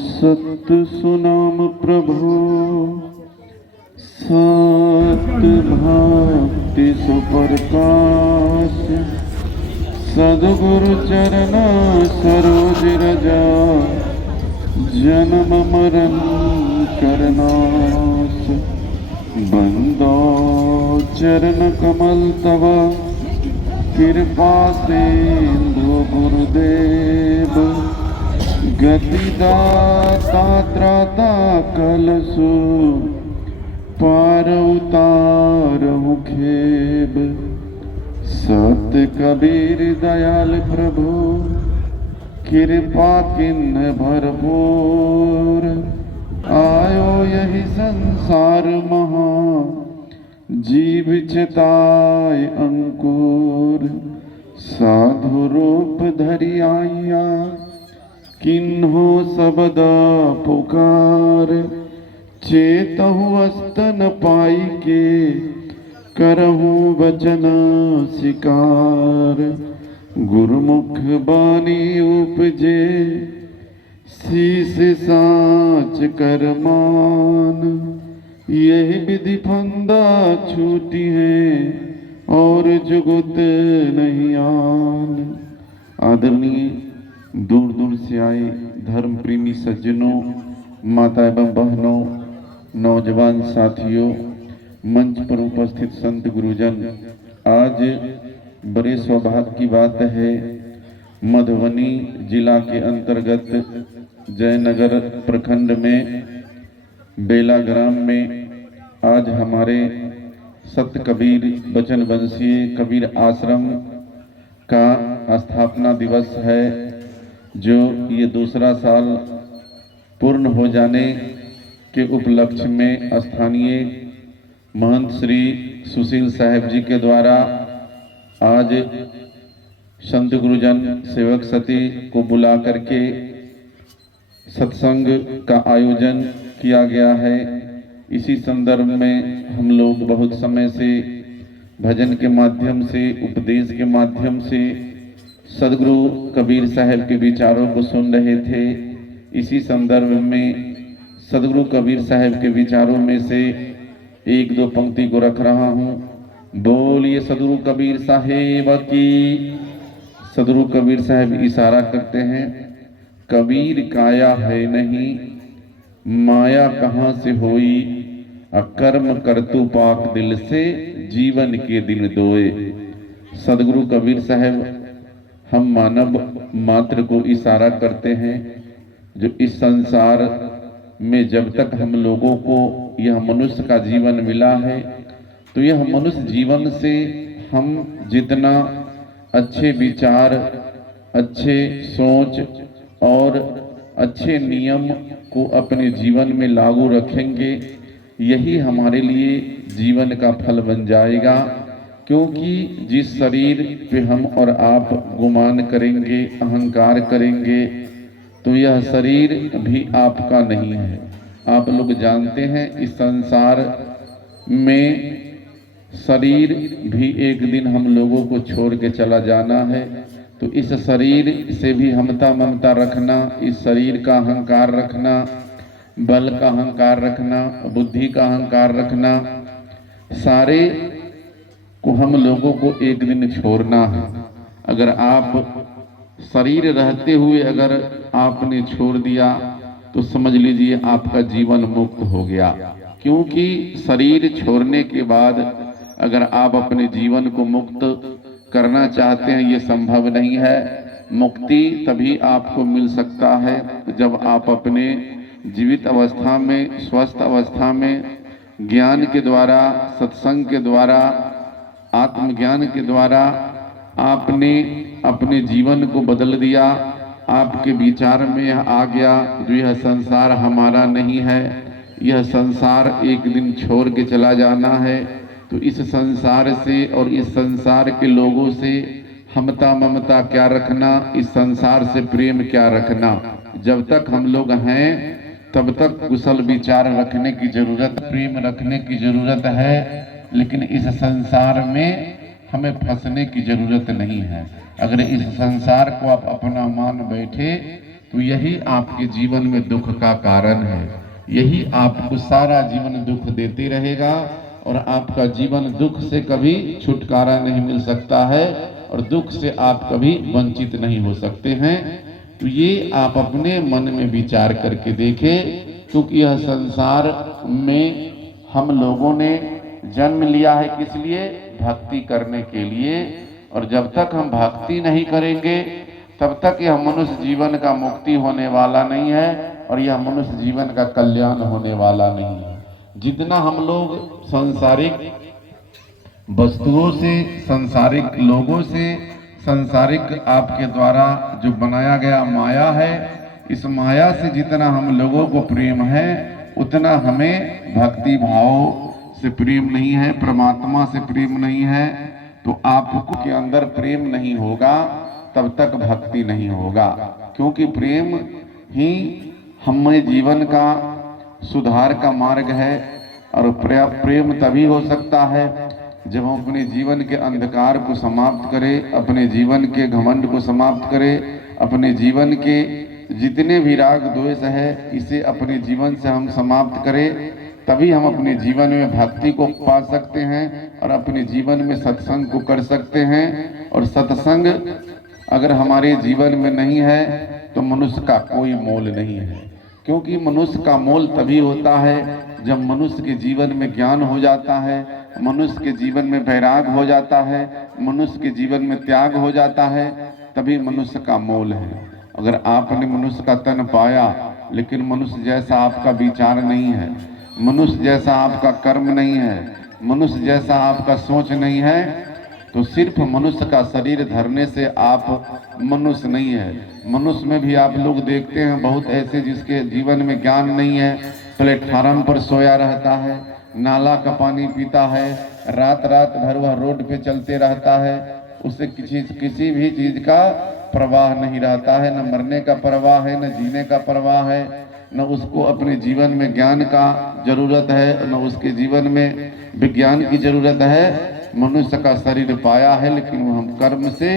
सत सुनाम प्रभु सत भक्ति सुप्रकाश सद्गुरु चरण सरोज रजा जन्म मरण करनाश बंदो चरण कमल तव कृपा सिंधु गुरुदेव गति दाता त्राता कलसु पार उतारहु खेब सत कबीर दयाल प्रभु कृपा किन्ह भरपूर आयो यही संसार महा जीव चिताय अंकुर साधु रूप धरि आया किन्हो सबद पुकार चेतहु अस्तन पाई के करहु वचन शिकार गुरुमुख बानी उपजे शीस साच कर मान यह विधि फंदा छूटी है और जुगुत नहीं आन। आदरणीय दूर दूर से आए धर्म प्रेमी सज्जनों, माता एवं बहनों, नौजवान साथियों, मंच पर उपस्थित संत गुरुजन, आज बड़े सौभाग्य की बात है, मधुबनी जिला के अंतर्गत जयनगर प्रखंड में बेला ग्राम में आज हमारे सत कबीर बचन वंशीय कबीर आश्रम का स्थापना दिवस है, जो ये दूसरा साल पूर्ण हो जाने के उपलक्ष्य में स्थानीय महंत श्री सुशील साहेब जी के द्वारा आज संत गुरुजन सेवक सती को बुला करके सत्संग का आयोजन किया गया है। इसी संदर्भ में हम लोग बहुत समय से भजन के माध्यम से, उपदेश के माध्यम से सदगुरु कबीर साहब के विचारों को सुन रहे थे। इसी संदर्भ में सदगुरु कबीर साहब के विचारों में से एक दो पंक्ति को रख रहा हूँ। बोलिए सदगुरु कबीर साहेब की। सदगुरु कबीर साहब इशारा करते हैं, कबीर काया है नहीं, माया कहाँ से होई, अकर्म करतु पाक दिल से, जीवन के दिन दोए। सदगुरु कबीर साहब हम मानव मात्र को इशारा करते हैं, जो इस संसार में जब तक हम लोगों को यह मनुष्य का जीवन मिला है, तो यह मनुष्य जीवन से हम जितना अच्छे विचार, अच्छे सोच और अच्छे नियम को अपने जीवन में लागू रखेंगे, यही हमारे लिए जीवन का फल बन जाएगा। क्योंकि जिस शरीर पे हम और आप गुमान करेंगे, अहंकार करेंगे, तो यह शरीर भी आपका नहीं है। आप लोग जानते हैं इस संसार में शरीर भी एक दिन हम लोगों को छोड़ के चला जाना है। तो इस शरीर से भी हमता ममता रखना, इस शरीर का अहंकार रखना, बल का अहंकार रखना, बुद्धि का अहंकार रखना, सारे को हम लोगों को एक दिन छोड़ना है। अगर आप शरीर रहते हुए अगर आपने छोड़ दिया तो समझ लीजिए आपका जीवन मुक्त हो गया। क्योंकि शरीर छोड़ने के बाद अगर आप अपने जीवन को मुक्त करना चाहते हैं, ये संभव नहीं है। मुक्ति तभी आपको मिल सकता है जब आप अपने जीवित अवस्था में, स्वस्थ अवस्था में ज्ञान के द्वारा, सत्संग के द्वारा, आत्मज्ञान के द्वारा आपने अपने जीवन को बदल दिया। आपके विचार में यह आ गया जो यह संसार हमारा नहीं है, यह संसार एक दिन छोड़ के चला जाना है। तो इस संसार से और इस संसार के लोगों से हमता ममता क्या रखना, इस संसार से प्रेम क्या रखना। जब तक हम लोग हैं तब तक कुशल विचार रखने की जरूरत, प्रेम रखने की जरूरत है, लेकिन इस संसार में हमें फंसने की जरूरत नहीं है। अगर इस संसार को आप अपना मान बैठे तो यही आपके जीवन में दुख का कारण है। यही आपको सारा जीवन दुख देते रहेगा और आपका जीवन दुख से कभी छुटकारा नहीं मिल सकता है और दुख से आप कभी वंचित नहीं हो सकते हैं। तो ये आप अपने मन में विचार करके देखें, क्योंकि यह संसार में हम लोगों ने जन्म लिया है किस लिए? भक्ति करने के लिए। और जब तक हम भक्ति नहीं करेंगे तब तक यह मनुष्य जीवन का मुक्ति होने वाला नहीं है और यह मनुष्य जीवन का कल्याण होने वाला नहीं है। जितना हम लोग सांसारिक वस्तुओं से, सांसारिक लोगों से, सांसारिक आपके द्वारा जो बनाया गया माया है, इस माया से जितना हम लोगों को प्रेम है उतना हमें भक्ति भाव से प्रेम नहीं है, परमात्मा से प्रेम नहीं है। तो आपको के अंदर प्रेम नहीं होगा तब तक भक्ति नहीं होगा, क्योंकि प्रेम ही हमें जीवन का सुधार का मार्ग है। और प्रेम तभी हो सकता है जब हम अपने जीवन के अंधकार को समाप्त करें, अपने जीवन के घमंड को समाप्त करें, अपने जीवन के जितने भी राग द्वेष है इसे अपने जीवन से हम समाप्त करें। तभी हम अपने जीवन में भक्ति को पा सकते हैं और अपने जीवन में सत्संग को कर सकते हैं। और सत्संग अगर हमारे जीवन में नहीं है तो मनुष्य का कोई मोल नहीं है, क्योंकि मनुष्य का मोल तभी होता है जब मनुष्य के जीवन में ज्ञान हो जाता है, मनुष्य के जीवन में वैराग हो जाता है, मनुष्य के जीवन में त्याग हो जाता है, तभी मनुष्य का मोल है। अगर आपने मनुष्य का तन पाया लेकिन मनुष्य जैसा आपका विचार नहीं है, मनुष्य जैसा आपका कर्म नहीं है, मनुष्य जैसा आपका सोच नहीं है, तो सिर्फ मनुष्य का शरीर धरने से आप मनुष्य नहीं है। मनुष्य में भी आप लोग देखते हैं बहुत ऐसे जिसके जीवन में ज्ञान नहीं है, प्लेटफार्म पर सोया रहता है, नाला का पानी पीता है, रात रात भर वह रोड पे चलते रहता है, उसे किसी भी चीज का प्रवाह नहीं रहता है, न मरने का प्रवाह है, न जीने का प्रवाह है, न उसको अपने जीवन में ज्ञान का जरूरत है, न उसके जीवन में विज्ञान की जरूरत है। मनुष्य का शरीर पाया है लेकिन वह कर्म से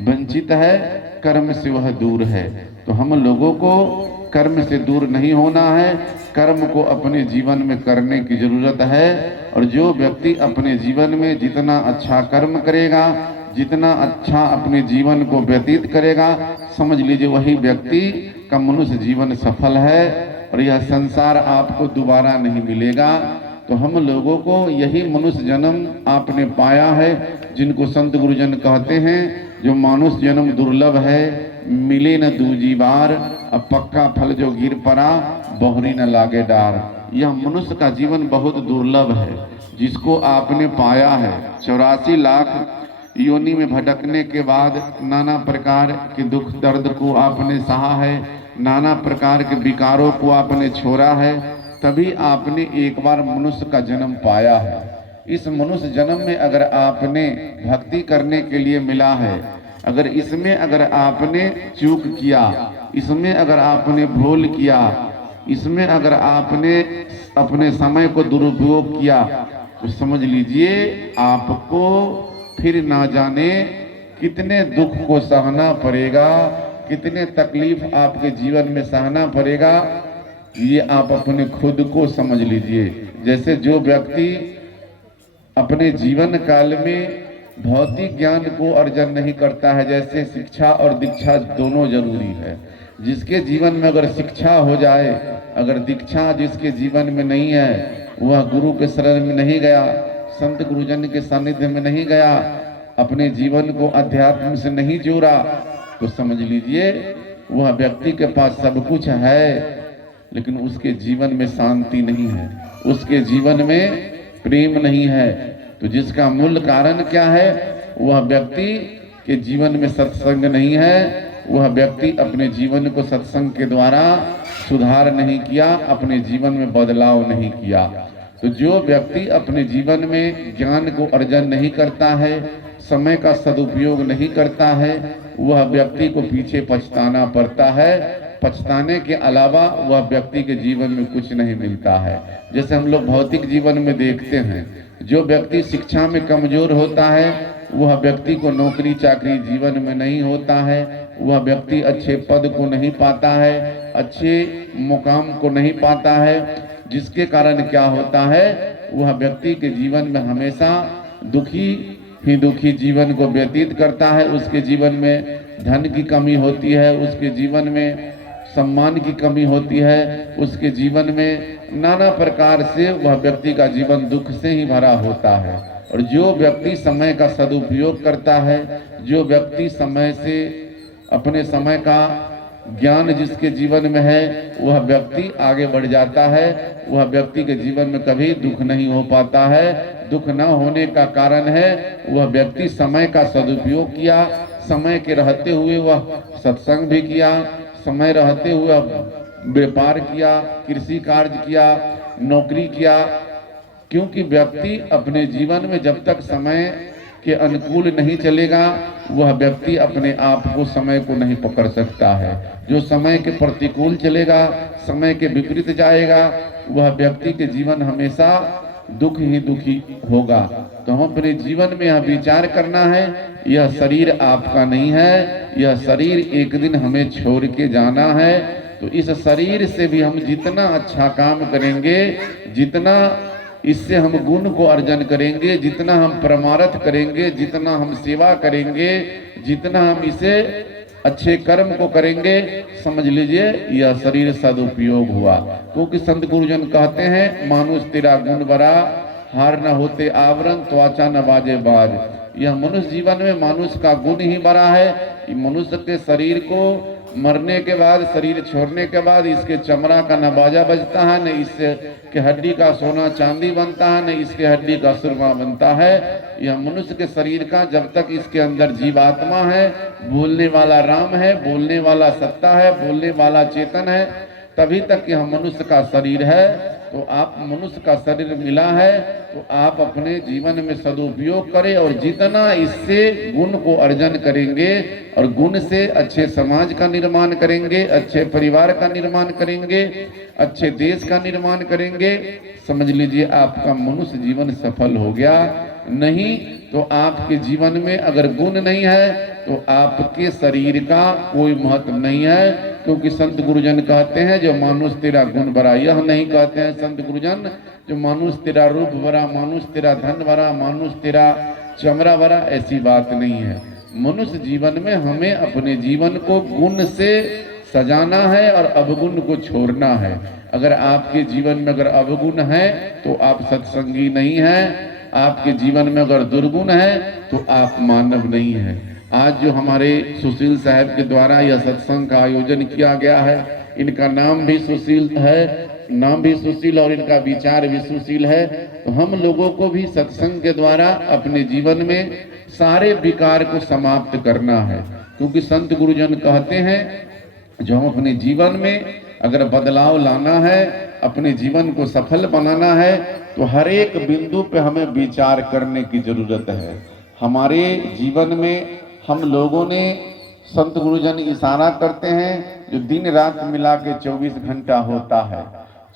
वंचित है, कर्म से वह दूर है। तो हम लोगों को कर्म से दूर नहीं होना है, कर्म को अपने जीवन में करने की जरूरत है। और जो व्यक्ति अपने जीवन में जितना अच्छा कर्म करेगा, जितना अच्छा अपने जीवन को व्यतीत करेगा, समझ लीजिए वही व्यक्ति का मनुष्य जीवन सफल है और यह संसार आपको दोबारा नहीं मिलेगा। तो हम लोगों को यही मनुष्य जन्म आपने पाया है, जिनको संत गुरुजन कहते हैं जो मानुष जन्म दुर्लभ है, मिले न दूजी बार, अब पक्का फल जो गिर पड़ा बहुरी न लागे डार। यह मनुष्य का जीवन बहुत दुर्लभ है जिसको आपने पाया है। 84 लाख योनि में भटकने के बाद नाना प्रकार के दुख दर्द को आपने सहा है, नाना प्रकार के विकारों को आपने छोड़ा है, तभी आपने एक बार मनुष्य का जन्म पाया है। इस मनुष्य जन्म में अगर आपने भक्ति करने के लिए मिला है, अगर इसमें अगर आपने चूक किया, इसमें अगर आपने भूल किया, इसमें अगर आपने अपने समय को दुरुपयोग किया, तो समझ लीजिए आपको फिर ना जाने कितने दुख को सहना पड़ेगा, कितने तकलीफ आपके जीवन में सहना पड़ेगा। ये आप अपने खुद को समझ लीजिए। जैसे जो व्यक्ति अपने जीवन काल में भौतिक ज्ञान को अर्जन नहीं करता है, जैसे शिक्षा और दीक्षा दोनों जरूरी है। जिसके जीवन में अगर शिक्षा हो जाए, अगर दीक्षा जिसके जीवन में नहीं है, वह गुरु के शरण में नहीं गया, संत गुरुजन के सानिध्य में नहीं गया, अपने जीवन को अध्यात्म से नहीं जोड़ा, तो समझ लीजिए वह व्यक्ति के पास सब कुछ है लेकिन उसके जीवन में शांति नहीं है, उसके जीवन में प्रेम नहीं है। तो जिसका मूल कारण क्या है? वह व्यक्ति के जीवन में सत्संग नहीं है, वह व्यक्ति अपने जीवन को सत्संग के द्वारा सुधार नहीं किया, अपने जीवन में बदलाव नहीं किया। तो जो व्यक्ति अपने जीवन में ज्ञान को अर्जन नहीं करता है, समय का सदुपयोग नहीं करता है, वह व्यक्ति को पीछे पछताना पड़ता है। पछताने के अलावा वह व्यक्ति के जीवन में कुछ नहीं मिलता है। जैसे हम लोग भौतिक जीवन में देखते हैं, जो व्यक्ति शिक्षा में कमजोर होता है वह व्यक्ति को नौकरी चाकरी जीवन में नहीं होता है, वह व्यक्ति अच्छे पद को नहीं पाता है, अच्छे मुकाम को नहीं पाता है, जिसके कारण क्या होता है, वह व्यक्ति के जीवन में हमेशा दुखी ही दुखी जीवन को व्यतीत करता है। उसके जीवन में धन की कमी होती है, उसके जीवन में सम्मान की कमी होती है, उसके जीवन में नाना प्रकार से वह व्यक्ति का जीवन दुख से ही भरा होता है। और जो व्यक्ति समय का सदुपयोग करता है, जो व्यक्ति समय से अपने समय का ज्ञान जिसके जीवन में है, वह व्यक्ति आगे बढ़ जाता है। वह व्यक्ति के जीवन में कभी दुख नहीं हो पाता है। दुख न होने का कारण है वह व्यक्ति समय का सदुपयोग किया, समय के रहते हुए वह सत्संग भी किया, समय रहते हुए व्यापार किया, कृषि कार्य किया, नौकरी किया। क्योंकि व्यक्ति अपने जीवन में जब तक समय के अनुकूल नहीं चलेगा, वह व्यक्ति अपने आप को समय को नहीं पकड़ सकता है। जो समय के प्रतिकूल चलेगा, समय के विपरीत जाएगा, वह व्यक्ति के जीवन हमेशा दुख ही दुखी होगा। तो हम अपने जीवन में यह विचार करना है, यह शरीर आपका नहीं है, यह शरीर एक दिन हमें छोड़ के जाना है। तो इस शरीर से भी हम जितना अच्छा काम करेंगे, जितना इससे हम गुण को अर्जन करेंगे, जितना हम परमार्थ करेंगे, जितना हम सेवा करेंगे, जितना हम इसे अच्छे कर्म को करेंगे, समझ लीजिए यह शरीर सदुपयोग हुआ। क्योंकि संत गुरुजन कहते हैं, मानुष तेरा गुण बड़ा, हार न होते आवरण, त्वचा न बाजे बाज। यह मनुष्य जीवन में मानुष का गुण ही बड़ा है। मनुष्य के शरीर को मरने के बाद, शरीर छोड़ने के बाद इसके चमड़ा का न बाजा बजता है, न इससे के हड्डी का सोना चांदी बनता है, न इसके हड्डी का सुरमा बनता है। यह मनुष्य के शरीर का जब तक इसके अंदर जीवात्मा है, बोलने वाला राम है, बोलने वाला सत्ता है, बोलने वाला चेतन है, तभी तक यह मनुष्य का शरीर है। तो आप मनुष्य का शरीर मिला है, तो आप अपने जीवन में सदुपयोग करें और जितना इससे गुण को अर्जन करेंगे और गुण से अच्छे समाज का निर्माण करेंगे, अच्छे परिवार का निर्माण करेंगे, अच्छे देश का निर्माण करेंगे, समझ लीजिए आपका मनुष्य जीवन सफल हो गया। नहीं तो आपके जीवन में अगर गुण नहीं है तो आपके शरीर का कोई महत्व नहीं है। क्योंकि संत गुरुजन कहते हैं, जो मानुष तेरा गुण बड़ा, यह नहीं कहते हैं संत गुरुजन जो मानुष तेरा रूप बड़ा, मानुष तेरा धन बड़ा, मानुष तेरा चमड़ा बड़ा, ऐसी बात नहीं है। मनुष्य जीवन में हमें अपने जीवन को गुण से सजाना है और अवगुण को छोड़ना है। अगर आपके जीवन में अगर अवगुण है तो आप सत्संगी नहीं है, आपके जीवन में अगर दुर्गुण है तो आप मानव नहीं है। आज जो हमारे सुशील साहब के द्वारा यह सत्संग का आयोजन किया गया है, इनका नाम भी सुशील है, नाम भी सुशील और इनका विचार भी सुशील है। तो हम लोगों को भी सत्संग के द्वारा अपने जीवन में सारे विकार को समाप्त करना है। क्योंकि संत गुरुजन कहते हैं, जो हम अपने जीवन में अगर बदलाव लाना है, अपने जीवन को सफल बनाना है, तो हर एक बिंदु पे हमें विचार करने की जरूरत है। हमारे जीवन में हम लोगों ने, संत गुरुजन इशारा करते हैं, जो दिन रात मिला के 24 घंटा होता है,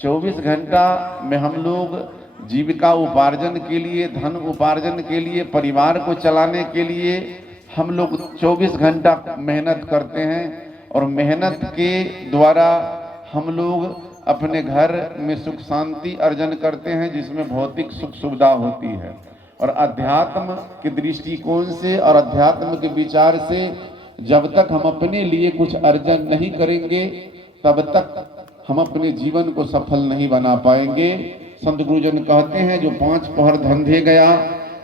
24 घंटा में हम लोग जीविका उपार्जन के लिए, धन उपार्जन के लिए, परिवार को चलाने के लिए हम लोग 24 घंटा मेहनत करते हैं। और मेहनत के द्वारा हम लोग अपने घर में सुख शांति अर्जन करते हैं, जिसमें भौतिक सुख सुविधा होती है। और अध्यात्म के दृष्टिकोण से और अध्यात्म के विचार से जब तक हम अपने लिए कुछ अर्जन नहीं करेंगे, तब तक हम अपने जीवन को सफल नहीं बना पाएंगे। संत गुरुजन कहते हैं, जो 5 पहर धंधे गया,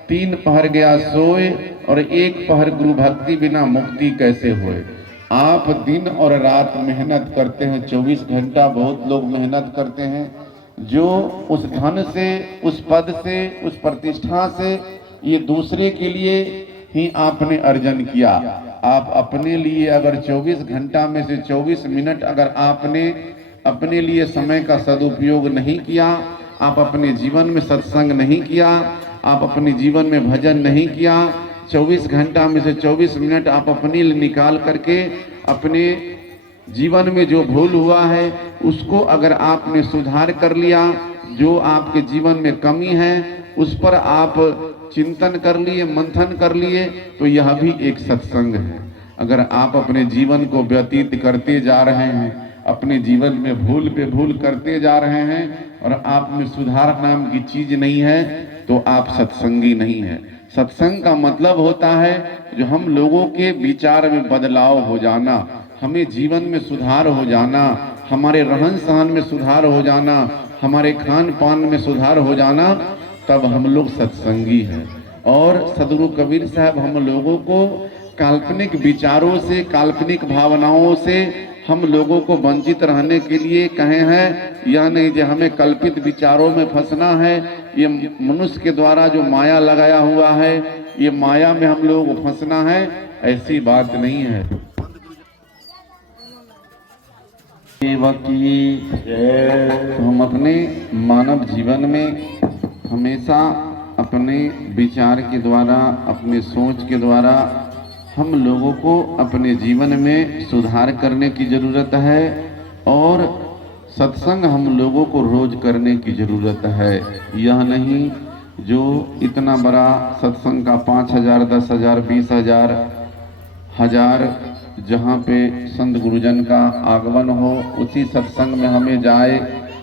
3 पहर गया सोए, और 1 पहर गुरु भक्ति बिना मुक्ति कैसे होए। आप दिन और रात मेहनत करते हैं, 24 घंटा बहुत लोग मेहनत करते हैं, जो उस धन से, उस पद से, उस प्रतिष्ठा से, ये दूसरे के लिए ही आपने अर्जन किया। आप अपने लिए अगर 24 घंटा में से 24 मिनट अगर आपने अपने लिए समय का सदुपयोग नहीं किया, आप अपने जीवन में सत्संग नहीं किया, आप अपने जीवन में भजन नहीं किया, 24 घंटा में से 24 मिनट आप अपने लिए निकाल करके अपने जीवन में जो भूल हुआ है उसको अगर आपने सुधार कर लिया, जो आपके जीवन में कमी है उस पर आप चिंतन कर लिए, मंथन कर लिए, तो यह भी एक सत्संग है। अगर आप अपने जीवन को व्यतीत करते जा रहे हैं, अपने जीवन में भूल पे भूल करते जा रहे हैं और आप में सुधार नाम की चीज नहीं है, तो आप सत्संगी नहीं है। सत्संग का मतलब होता है जो हम लोगों के विचार में बदलाव हो जाना, हमें जीवन में सुधार हो जाना, हमारे रहन सहन में सुधार हो जाना, हमारे खान पान में सुधार हो जाना, तब हम लोग सत्संगी हैं। और सदगुरु कबीर साहब हम लोगों को काल्पनिक विचारों से, काल्पनिक भावनाओं से हम लोगों को वंचित रहने के लिए कहे हैं। यह नहीं कि हमें कल्पित विचारों में फंसना है, ये मनुष्य के द्वारा जो माया लगाया हुआ है, ये माया में हम लोगों को फंसना है, ऐसी बात नहीं है। तो हम अपने मानव जीवन में हमेशा अपने विचार के द्वारा, अपने सोच के द्वारा हम लोगों को अपने जीवन में सुधार करने की ज़रूरत है और सत्संग हम लोगों को रोज करने की ज़रूरत है। यह नहीं जो इतना बड़ा सत्संग का 5,000, 10,000, 20,000, 1,000 जहाँ पे संत गुरुजन का आगमन हो, उसी सत्संग में हमें जाए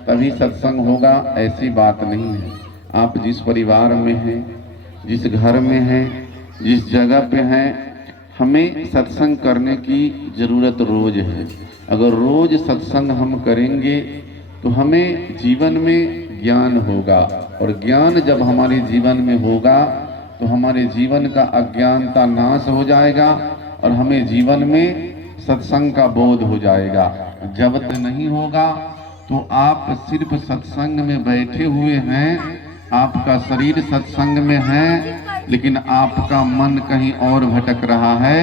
तभी सत्संग होगा, ऐसी बात नहीं है। आप जिस परिवार में हैं, जिस घर में हैं, जिस जगह पे हैं, हमें सत्संग करने की ज़रूरत रोज है। अगर रोज सत्संग हम करेंगे तो हमें जीवन में ज्ञान होगा, और ज्ञान जब हमारे जीवन में होगा तो हमारे जीवन का अज्ञानता नाश हो जाएगा और हमें जीवन में सत्संग का बोध हो जाएगा। जब तक नहीं होगा तो आप सिर्फ सत्संग में बैठे हुए हैं, आपका शरीर सत्संग में है, लेकिन आपका मन कहीं और भटक रहा है,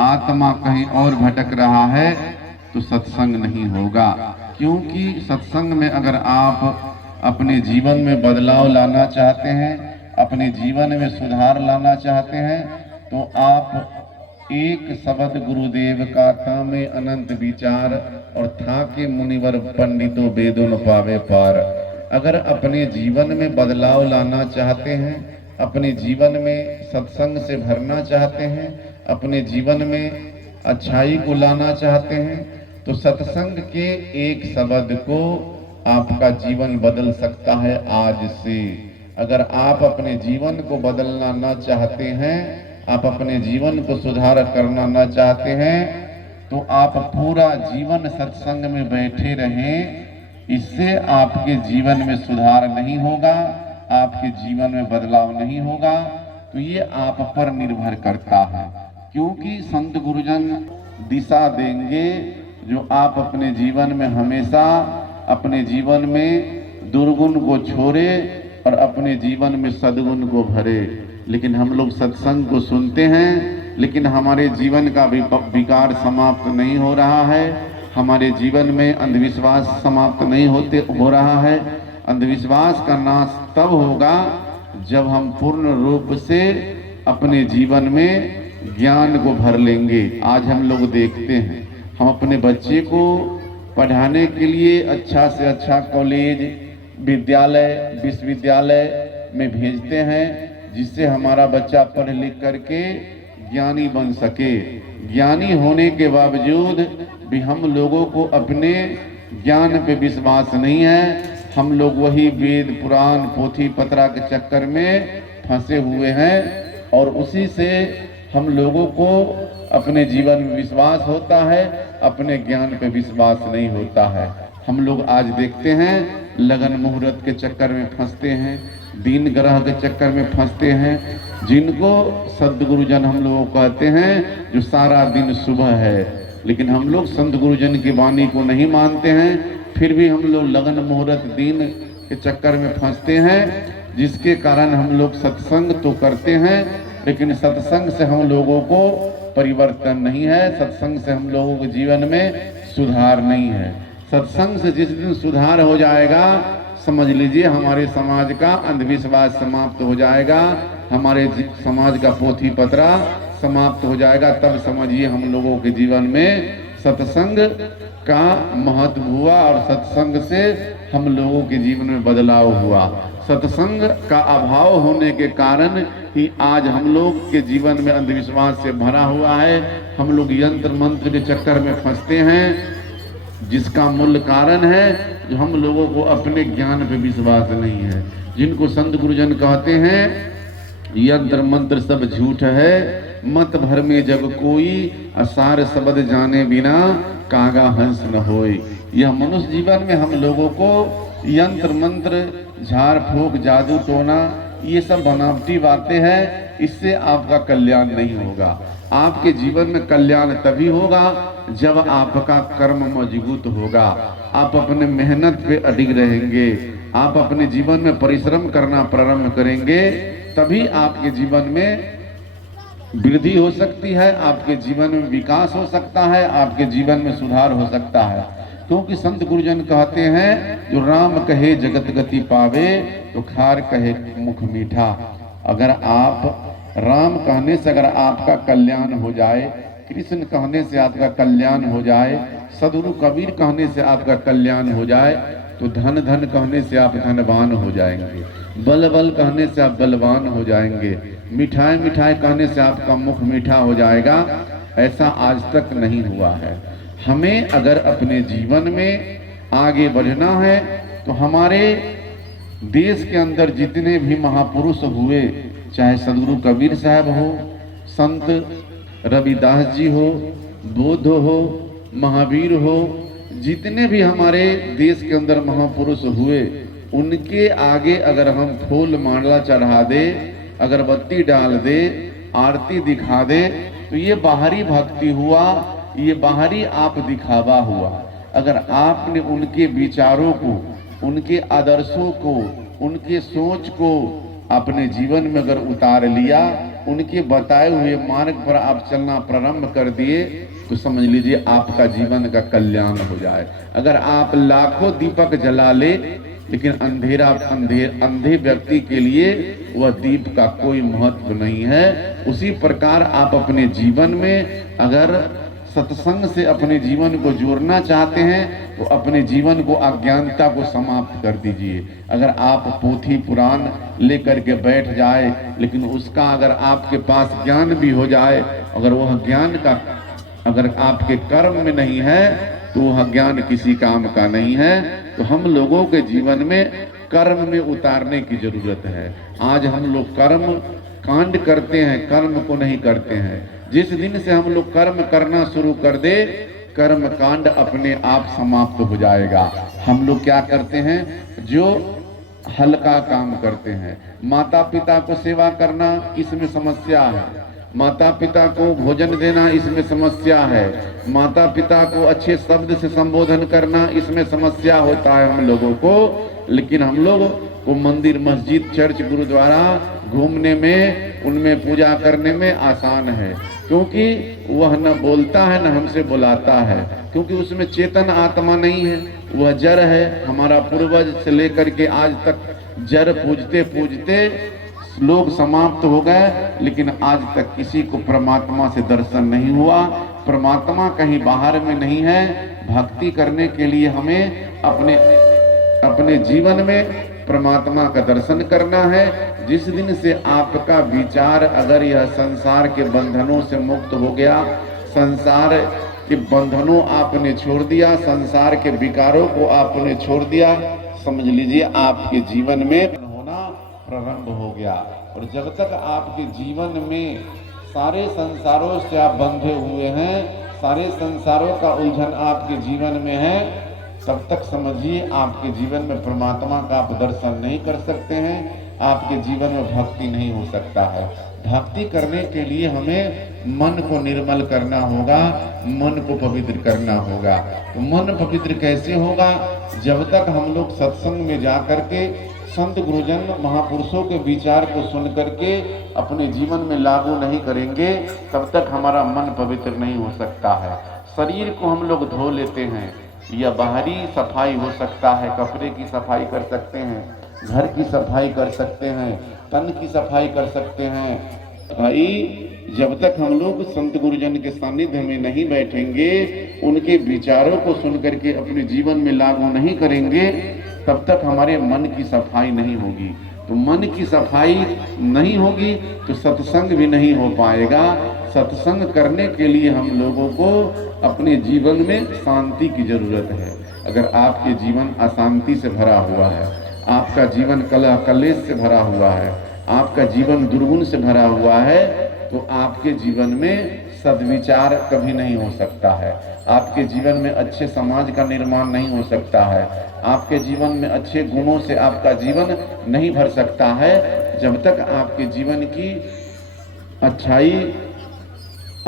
आत्मा कहीं और भटक रहा है, तो सत्संग नहीं होगा। क्योंकि सत्संग में अगर आप अपने जीवन में बदलाव लाना चाहते हैं, अपने जीवन में सुधार लाना चाहते हैं, तो आप एक शब्द गुरुदेव का तामे अनंत विचार और था के मुनिवर पंडितों वेदों न पावे पार। अगर अपने जीवन में बदलाव लाना चाहते हैं, अपने जीवन में सत्संग से भरना चाहते हैं, अपने जीवन में अच्छाई को लाना चाहते हैं, तो सत्संग के एक शब्द को आपका जीवन बदल सकता है आज से। अगर आप अपने जीवन को बदलना ना चाहते हैं, आप अपने जीवन को सुधार करना ना चाहते हैं, तो आप पूरा जीवन सत्संग में बैठे रहें, इससे आपके जीवन में सुधार नहीं होगा, आपके जीवन में बदलाव नहीं होगा। तो ये आप पर निर्भर करता है, क्योंकि संत गुरुजन दिशा देंगे जो आप अपने जीवन में हमेशा अपने जीवन में दुर्गुण को छोड़े और अपने जीवन में सद्गुण को भरे। लेकिन हम लोग सत्संग को सुनते हैं, लेकिन हमारे जीवन का विकार समाप्त नहीं हो रहा है, हमारे जीवन में अंधविश्वास समाप्त नहीं हो रहा है। अंधविश्वास का नाश तब होगा जब हम पूर्ण रूप से अपने जीवन में ज्ञान को भर लेंगे। आज हम लोग देखते हैं, हम अपने बच्चे को पढ़ाने के लिए अच्छा से अच्छा कॉलेज, विद्यालय, विश्वविद्यालय में भेजते हैं, जिससे हमारा बच्चा पढ़ लिख करके ज्ञानी बन सके। ज्ञानी होने के बावजूद भी हम लोगों को अपने ज्ञान पे विश्वास नहीं है। हम लोग वही वेद पुराण पोथी पत्रा के चक्कर में फंसे हुए हैं और उसी से हम लोगों को अपने जीवन में विश्वास होता है, अपने ज्ञान पे विश्वास नहीं होता है। हम लोग आज देखते हैं लगन मुहूर्त के चक्कर में फंसते हैं, दिन ग्रह के चक्कर में फंसते हैं, जिनको सद्गुरुजन हम लोग कहते हैं जो सारा दिन सुबह है। लेकिन हम लोग संत गुरुजन की वाणी को नहीं मानते हैं, फिर भी हम लोग लगन मुहूर्त दिन के चक्कर में फंसते हैं, जिसके कारण हम लोग सत्संग तो करते हैं, लेकिन सत्संग से हम लोगों को परिवर्तन नहीं है, सत्संग से हम लोगों के जीवन में सुधार नहीं है। सत्संग से जिस दिन सुधार हो जाएगा, समझ लीजिए हमारे समाज का अंधविश्वास समाप्त हो जाएगा, हमारे समाज का पोथी पत्रा समाप्त हो जाएगा। तब समझिए हम लोगों के जीवन में सत्संग का महत्व हुआ और सत्संग से हम लोगों के जीवन में बदलाव हुआ। सत्संग का अभाव होने के कारण कि आज हम लोग के जीवन में अंधविश्वास से भरा हुआ है। हम लोग यंत्र मंत्र के चक्कर में फंसते हैं, जिसका मूल कारण है जो हम लोगों को अपने ज्ञान पे विश्वास नहीं है। जिनको संत गुरुजन कहते हैं यंत्र मंत्र सब झूठ है, मत भर में जग कोई, असार शब्द जाने बिना कागा हंस न होए। यह मनुष्य जीवन में हम लोगों को यंत्र मंत्र, झाड़ फूक, जादू टोना, ये सब बनावटी बातें हैं। इससे आपका कल्याण नहीं होगा। आपके जीवन में कल्याण तभी होगा जब आपका कर्म मजबूत होगा, आप अपने मेहनत पे अडिग रहेंगे, आप अपने जीवन में परिश्रम करना प्रारंभ करेंगे, तभी आपके जीवन में वृद्धि हो सकती है, आपके जीवन में विकास हो सकता है, आपके जीवन में सुधार हो सकता है। क्योंकि संत गुरुजन कहते हैं जो राम कहे जगत गति पावे, तो खार कहे मुख मीठा। अगर आप राम कहने से अगर आपका कल्याण हो जाए, कृष्ण कहने से आपका कल्याण हो जाए, सदगुरु कबीर कहने से आपका कल्याण हो जाए, तो धन धन कहने से आप धनवान हो जाएंगे, बल बल कहने से आप बलवान हो जाएंगे, मिठाई मिठाई कहने से आपका मुख मीठा हो जाएगा। ऐसा आज तक नहीं हुआ है। हमें अगर अपने जीवन में आगे बढ़ना है तो हमारे देश के अंदर जितने भी महापुरुष हुए, चाहे सदगुरु कबीर साहब हो, संत रविदास जी हो, बुद्ध हो, महावीर हो, जितने भी हमारे देश के अंदर महापुरुष हुए, उनके आगे अगर हम फूल माला चढ़ा दे, अगरबत्ती डाल दे, आरती दिखा दे, तो ये बाहरी भक्ति हुआ, ये बाहरी आप दिखावा हुआ। अगर आपने उनके विचारों को, उनके आदर्शों को, उनके सोच को अपने जीवन में अगर उतार लिया, उनके बताए हुए मार्ग पर आप चलना प्रारंभ कर दिए, तो समझ लीजिए आपका जीवन का कल्याण हो जाए। अगर आप लाखों दीपक जला ले, लेकिन अंधे व्यक्ति के लिए वह दीप का कोई महत्व नहीं है। उसी प्रकार आप अपने जीवन में अगर सत्संग से अपने जीवन को जोड़ना चाहते हैं, तो अपने जीवन को अज्ञानता को समाप्त कर दीजिए। अगर आप पोथी पुराण लेकर के बैठ जाए, लेकिन उसका अगर आपके पास ज्ञान भी हो जाए, अगर वह ज्ञान का अगर आपके कर्म में नहीं है, तो वह ज्ञान किसी काम का नहीं है। तो हम लोगों के जीवन में कर्म में उतारने की जरूरत है। आज हम लोग कर्म कांड करते हैं, कर्म को नहीं करते हैं। जिस दिन से हम लोग कर्म करना शुरू कर दे, कर्म कांड अपने आप समाप्त हो जाएगा। हम लोग क्या करते हैं, जो हल्का काम करते हैं, माता पिता को सेवा करना, इसमें समस्या है। माता पिता को भोजन देना, इसमें समस्या है। माता पिता को अच्छे शब्द से संबोधन करना, इसमें समस्या होता है हम लोगों को। लेकिन हम लोग को मंदिर, मस्जिद, चर्च, गुरुद्वारा घूमने में, उनमें पूजा करने में आसान है, क्योंकि वह न बोलता है न हमसे बुलाता है, क्योंकि उसमें चेतन आत्मा नहीं है, वह जड़ है। हमारा पूर्वज से लेकर के आज तक जड़ पूजते पूजते लोग समाप्त हो गए, लेकिन आज तक किसी को परमात्मा से दर्शन नहीं हुआ। परमात्मा कहीं बाहर में नहीं है। भक्ति करने के लिए हमें अपने जीवन में परमात्मा का दर्शन करना है। जिस दिन से आपका विचार अगर यह संसार के बंधनों से मुक्त हो गया, संसार के बंधनों आपने छोड़ दिया, संसार के विकारों को आपने छोड़ दिया, समझ लीजिए आपके जीवन में होना प्रारंभ हो गया। और जब तक आपके जीवन में सारे संसारों से आप बंधे हुए हैं, सारे संसारों का उलझन आपके जीवन में है, तब तक समझिए आपके जीवन में परमात्मा का आप दर्शन नहीं कर सकते हैं, आपके जीवन में भक्ति नहीं हो सकता है। भक्ति करने के लिए हमें मन को निर्मल करना होगा, मन को पवित्र करना होगा। तो मन पवित्र कैसे होगा? जब तक हम लोग सत्संग में जा करके संत गुरुजन महापुरुषों के विचार को सुन करके अपने जीवन में लागू नहीं करेंगे, तब तक हमारा मन पवित्र नहीं हो सकता है। शरीर को हम लोग धो लेते हैं, या बाहरी सफाई हो सकता है, कपड़े की सफाई कर सकते हैं, घर की सफाई कर सकते हैं, तन की सफाई कर सकते हैं। भाई, जब तक हम लोग संत गुरुजन के सानिध्य में नहीं बैठेंगे, उनके विचारों को सुन करके अपने जीवन में लागू नहीं करेंगे, तब तक हमारे मन की सफाई नहीं होगी। तो तो मन की सफाई नहीं होगी तो सत्संग भी नहीं हो पाएगा। सत्संग करने के लिए हम लोगों को अपने जीवन में शांति की जरूरत है। अगर आपके जीवन अशांति से भरा हुआ है, आपका जीवन कलह कलेश से भरा हुआ है, आपका जीवन दुर्गुण से भरा हुआ है, तो आपके जीवन में सद्विचार कभी नहीं हो सकता है। आपके जीवन में अच्छे समाज का निर्माण नहीं हो सकता है। आपके जीवन में अच्छे गुणों से आपका जीवन नहीं भर सकता है जब तक आपके जीवन की अच्छाई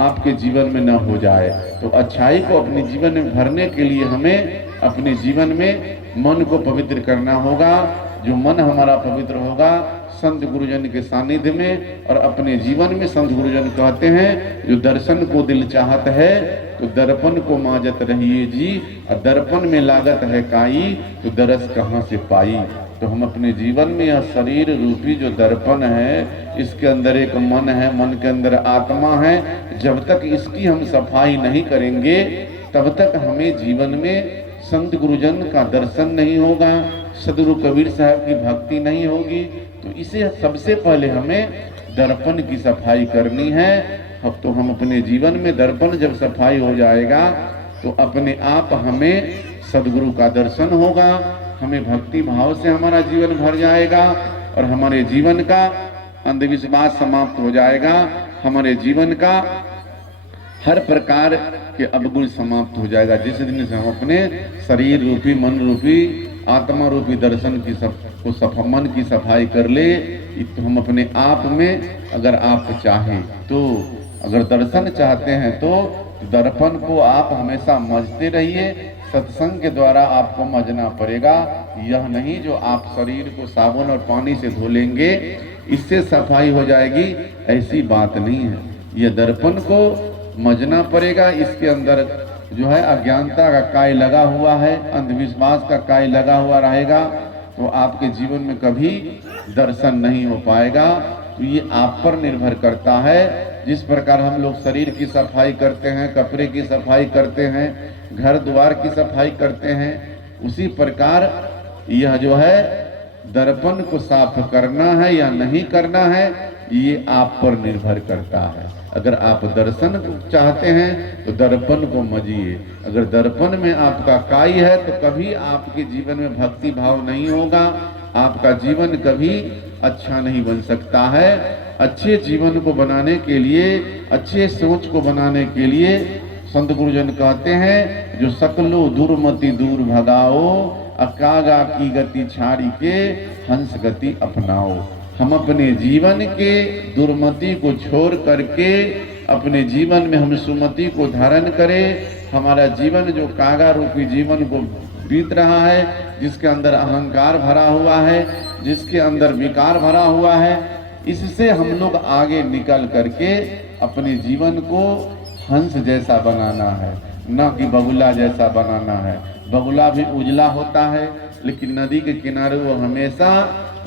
आपके जीवन में न हो जाए। तो अच्छाई को अपने जीवन में भरने के लिए हमें अपने जीवन में मन को पवित्र करना होगा। जो मन हमारा पवित्र होगा संत गुरुजन के सानिध्य में, और अपने जीवन में संत गुरुजन कहते हैं जो दर्शन को दिल चाहत है तो दर्पण को माजत रहिए जी, और दर्पण में लागत है काई तो दरस कहाँ से पाई। तो हम अपने जीवन में यह शरीर रूपी जो दर्पण है, इसके अंदर एक मन है, मन के अंदर आत्मा है, जब तक इसकी हम सफाई नहीं करेंगे तब तक हमें जीवन में संत गुरुजन का दर्शन नहीं होगा, सदगुरु कबीर साहब की भक्ति नहीं होगी। तो इसे सबसे पहले हमें दर्पण की सफाई करनी है। अब तो हम अपने जीवन में दर्पण जब सफाई हो जाएगा तो अपने आप हमें सदगुरु का दर्शन होगा, हमें भक्ति भाव से हमारा जीवन भर जाएगा और हमारे जीवन का अंधविश्वास समाप्त हो जाएगा, हमारे जीवन का हर प्रकार के अवगुण समाप्त हो जाएगा। जिस दिन से हम अपने शरीर रूपी, मन रूपी, आत्मा रूपी दर्शन की मन की सफाई कर ले, तो हम अपने आप में, अगर आप चाहें तो, अगर दर्शन चाहते हैं तो दर्पण को आप हमेशा मजते रहिए। सत्संग के द्वारा आपको मजना पड़ेगा। यह नहीं जो आप शरीर को साबुन और पानी से धो लेंगे इससे सफाई हो जाएगी, ऐसी बात नहीं है। यह दर्पण को मजना पड़ेगा। इसके अंदर जो है अज्ञानता का काई लगा हुआ है, अंधविश्वास का काई लगा हुआ रहेगा, तो आपके जीवन में कभी दर्शन नहीं हो पाएगा। तो ये आप पर निर्भर करता है। जिस प्रकार हम लोग शरीर की सफाई करते हैं, कपड़े की सफाई करते हैं, घर द्वार की सफाई करते हैं, उसी प्रकार यह जो है दर्पण को साफ करना है या नहीं करना है, ये आप पर निर्भर करता है। अगर आप दर्शन चाहते हैं तो दर्पण को मजिए। अगर दर्पण में आपका काई है तो कभी आपके जीवन में भक्ति भाव नहीं होगा, आपका जीवन कभी अच्छा नहीं बन सकता है। अच्छे जीवन को बनाने के लिए, अच्छे सोच को बनाने के लिए संत गुरुजन कहते हैं जो सकलो दुर्मति दूर भगाओ, अकागा की गति छाड़ी के हंस गति अपनाओ। हम अपने जीवन के दुर्मति को छोड़ करके अपने जीवन में हम सुमति को धारण करें। हमारा जीवन जो कागा रूपी जीवन को बीत रहा है, जिसके अंदर अहंकार भरा हुआ है, जिसके अंदर विकार भरा हुआ है, इससे हम लोग आगे निकल करके अपने जीवन को हंस जैसा बनाना है, न कि बगुला जैसा बनाना है। बगुला भी उजला होता है, लेकिन नदी के किनारे वो हमेशा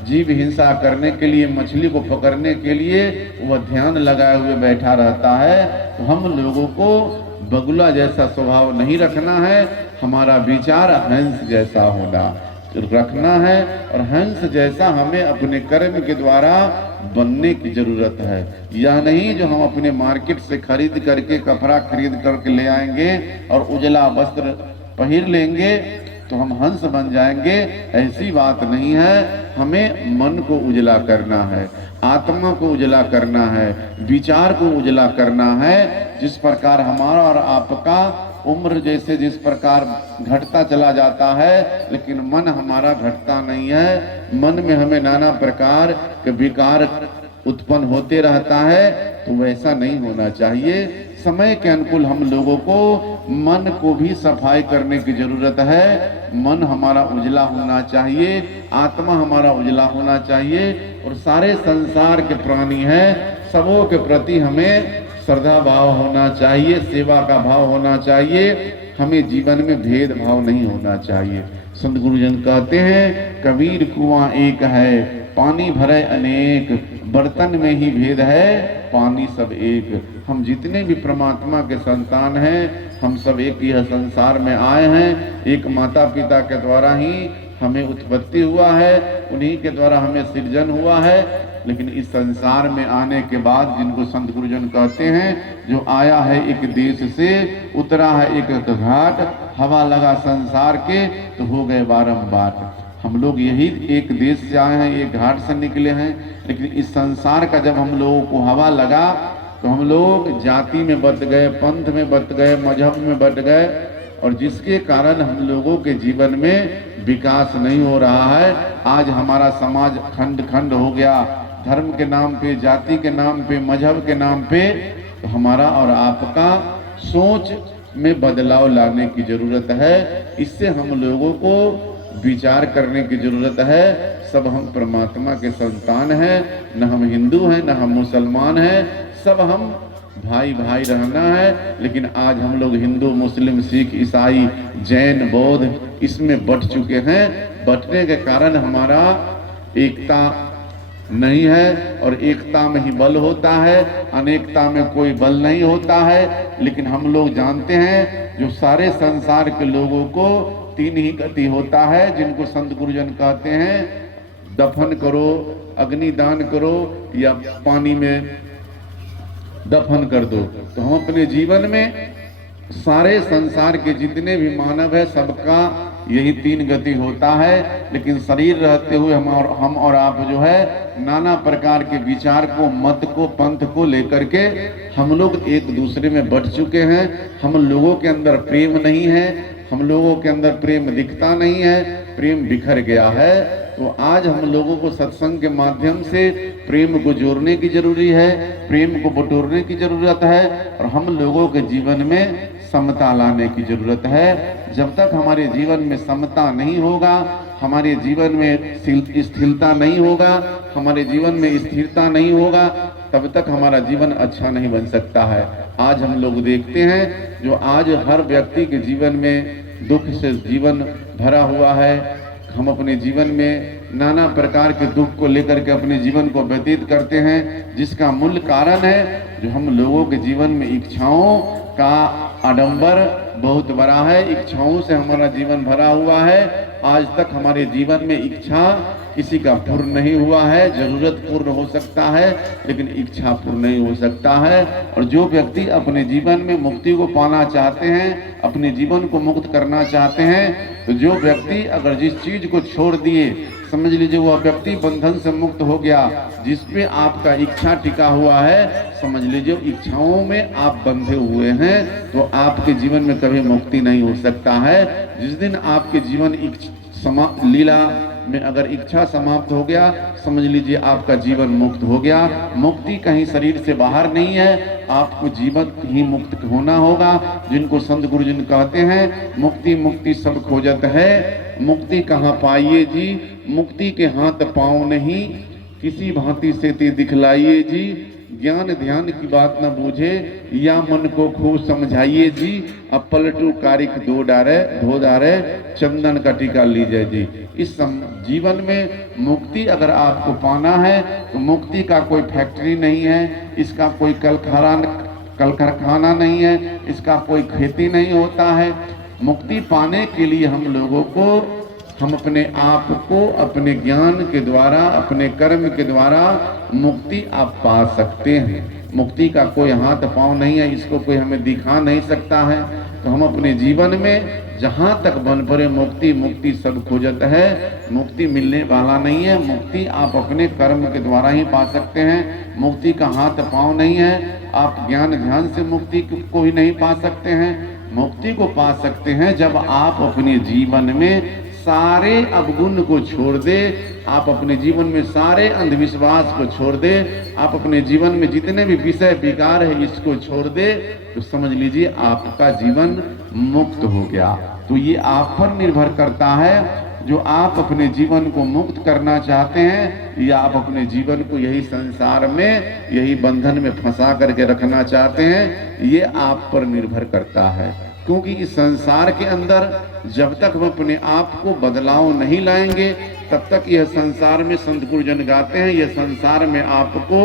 जीव हिंसा करने के लिए, मछली को पकड़ने के लिए वह ध्यान लगाए हुए बैठा रहता है। तो हम लोगों को बगुला जैसा स्वभाव नहीं रखना है, हमारा विचार हंस जैसा होना रखना है, और हंस जैसा हमें अपने कर्म के द्वारा बनने की जरूरत है। यह नहीं जो हम अपने मार्केट से खरीद करके, कपड़ा खरीद करके ले आएंगे और उजला वस्त्र पहन लेंगे तो हम हंस बन जाएंगे, ऐसी बात नहीं है। हमें मन को उजला करना है, आत्मा को उजला करना है, विचार को उजला करना है। जिस प्रकार हमारा और आपका उम्र जैसे जिस प्रकार घटता चला जाता है, लेकिन मन हमारा घटता नहीं है। मन में हमें नाना प्रकार के विकार उत्पन्न होते रहता है, तो वैसा नहीं होना चाहिए। समय के अनुकूल हम लोगों को मन को भी सफाई करने की जरूरत है। मन हमारा उजला होना चाहिए, आत्मा हमारा उजला होना चाहिए, और सारे संसार के प्राणी हैं, सबों के प्रति हमें श्रद्धा भाव होना चाहिए, सेवा का भाव होना चाहिए। हमें जीवन में भेद भाव नहीं होना चाहिए। संत गुरुजन कहते हैं कबीर कुआं एक है, पानी भरे अनेक, बर्तन में ही भेद है, पानी सब एक। हम जितने भी परमात्मा के संतान हैं, हम सब एक यह संसार में आए हैं। एक माता पिता के द्वारा ही हमें उत्पत्ति हुआ है, उन्हीं के द्वारा हमें सृजन हुआ है। लेकिन इस संसार में आने के बाद, जिनको संत गुरुजन कहते हैं, जो आया है एक देश से, उतरा है एक घाट, हवा लगा संसार के तो हो गए बारंबार। हम लोग यही एक देश से आए हैं, एक घाट से निकले हैं। लेकिन इस संसार का जब हम लोगों को हवा लगा तो हम लोग जाति में बंट गए, पंथ में बंट गए, मजहब में बंट गए, और जिसके कारण हम लोगों के जीवन में विकास नहीं हो रहा है। आज हमारा समाज खंड खंड हो गया, धर्म के नाम पे, जाति के नाम पे, मजहब के नाम पे। तो हमारा और आपका सोच में बदलाव लाने की जरूरत है। इससे हम लोगों को विचार करने की जरूरत है। सब हम परमात्मा के संतान हैं, न हम हिंदू हैं, न हम मुसलमान हैं, सब हम भाई भाई रहना है। लेकिन आज हम लोग हिंदू, मुस्लिम, सिख, ईसाई, जैन, बौद्ध इसमें बट चुके हैं। बटने के कारण हमारा एकता नहीं है, और एकता में ही बल होता है, अनेकता में कोई बल नहीं होता है। लेकिन हम लोग जानते हैं, जो सारे संसार के लोगों को तीन ही गति होता है, जिनको संत गुरुजन कहते हैं, दफन करो, अग्निदान करो, या पानी में दफन कर दो। तो हम अपने जीवन में सारे संसार के जितने भी मानव है, सबका यही तीन गति होता है। लेकिन शरीर रहते हुए हम और आप जो है नाना प्रकार के विचार को, मत को, पंथ को लेकर के हम लोग एक दूसरे में बट चुके हैं। हम लोगों के अंदर प्रेम नहीं है, हम लोगों के अंदर प्रेम दिखता नहीं है, प्रेम बिखर गया है। तो आज हम लोगों को सत्संग के माध्यम से प्रेम को जोड़ने की जरूरी है, प्रेम को बटोरने की जरूरत है, और हम लोगों के जीवन में समता लाने की जरूरत है। जब तक हमारे जीवन में समता नहीं होगा, हमारे जीवन में स्थिरता नहीं होगा, हमारे जीवन में स्थिरता नहीं होगा, तब तक हमारा जीवन अच्छा नहीं बन सकता है। आज हम लोग देखते हैं, जो आज हर व्यक्ति के जीवन में दुख से जीवन भरा हुआ है। हम अपने जीवन में नाना प्रकार के दुख को लेकर के अपने जीवन को व्यतीत करते हैं, जिसका मूल कारण है जो हम लोगों के जीवन में इच्छाओं का आडंबर बहुत बड़ा है। इच्छाओं से हमारा जीवन भरा हुआ है। आज तक हमारे जीवन में इच्छा किसी का पूर्ण नहीं हुआ है। जरूरत पूर्ण हो सकता है, लेकिन इच्छा पूर्ण नहीं हो सकता है। और जो व्यक्ति अपने जीवन में मुक्ति को पाना चाहते हैं, अपने जीवन को मुक्त करना चाहते हैं, तो जो व्यक्ति अगर जिस चीज को छोड़ दिए, समझ लीजिए वह व्यक्ति बंधन से मुक्त हो गया। जिस पे आपका इच्छा टिका हुआ है, समझ लीजिए इच्छाओं में आप बंधे हुए हैं, तो आपके जीवन में कभी मुक्ति नहीं हो सकता है। जिस दिन आपके जीवन लीला में अगर इच्छा समाप्त हो गया, समझ लीजिए आपका जीवन मुक्त हो गया। मुक्ति कहीं शरीर से बाहर नहीं है, आपको जीवन ही मुक्त होना होगा। जिनको संत गुरुजन कहते हैं, मुक्ति मुक्ति सब खोजत है, मुक्ति कहाँ पाइए जी, मुक्ति के हाथ पाँव नहीं, किसी भांति से ते दिखलाइए जी। ज्ञान ध्यान की बात न बूझे, या मन को खूब समझाइए जी। अब पलटू कारिक धो डारे, चंदन का टीका लीजिए जी। इस जीवन में मुक्ति अगर आपको पाना है, तो मुक्ति का कोई फैक्ट्री नहीं है, इसका कोई कल कारखाना नहीं है, इसका कोई खेती नहीं होता है। मुक्ति पाने के लिए हम अपने आप को अपने ज्ञान के द्वारा, अपने कर्म के द्वारा मुक्ति आप पा सकते हैं। मुक्ति का कोई हाथ पांव नहीं है, इसको कोई हमें दिखा नहीं सकता है। तो हम अपने जीवन में जहाँ तक बन पड़े मुक्ति मुक्ति सब खोजत है, मुक्ति मिलने वाला नहीं है। मुक्ति आप अपने कर्म के द्वारा ही पा सकते हैं। मुक्ति का हाथ पांव नहीं है। आप ज्ञान ध्यान से मुक्ति को ही नहीं पा सकते हैं। मुक्ति को पा सकते हैं जब आप अपने जीवन में सारे अवगुण को छोड़ दे, आप अपने जीवन में सारे अंधविश्वास को छोड़ दे, आप अपने जीवन में जितने भी विषय विकार है इसको छोड़ दे, तो समझ लीजिए आपका जीवन मुक्त हो गया। तो ये आप पर निर्भर करता है, जो आप अपने जीवन को मुक्त करना चाहते हैं, या आप अपने जीवन को यही संसार में, यही बंधन में फंसा करके रखना चाहते हैं, ये आप पर निर्भर करता है। क्योंकि इस संसार के अंदर जब तक हम अपने आप को बदलाव नहीं लाएंगे, तब तक यह संसार में, संत गुरुजन गाते हैं, यह संसार में आपको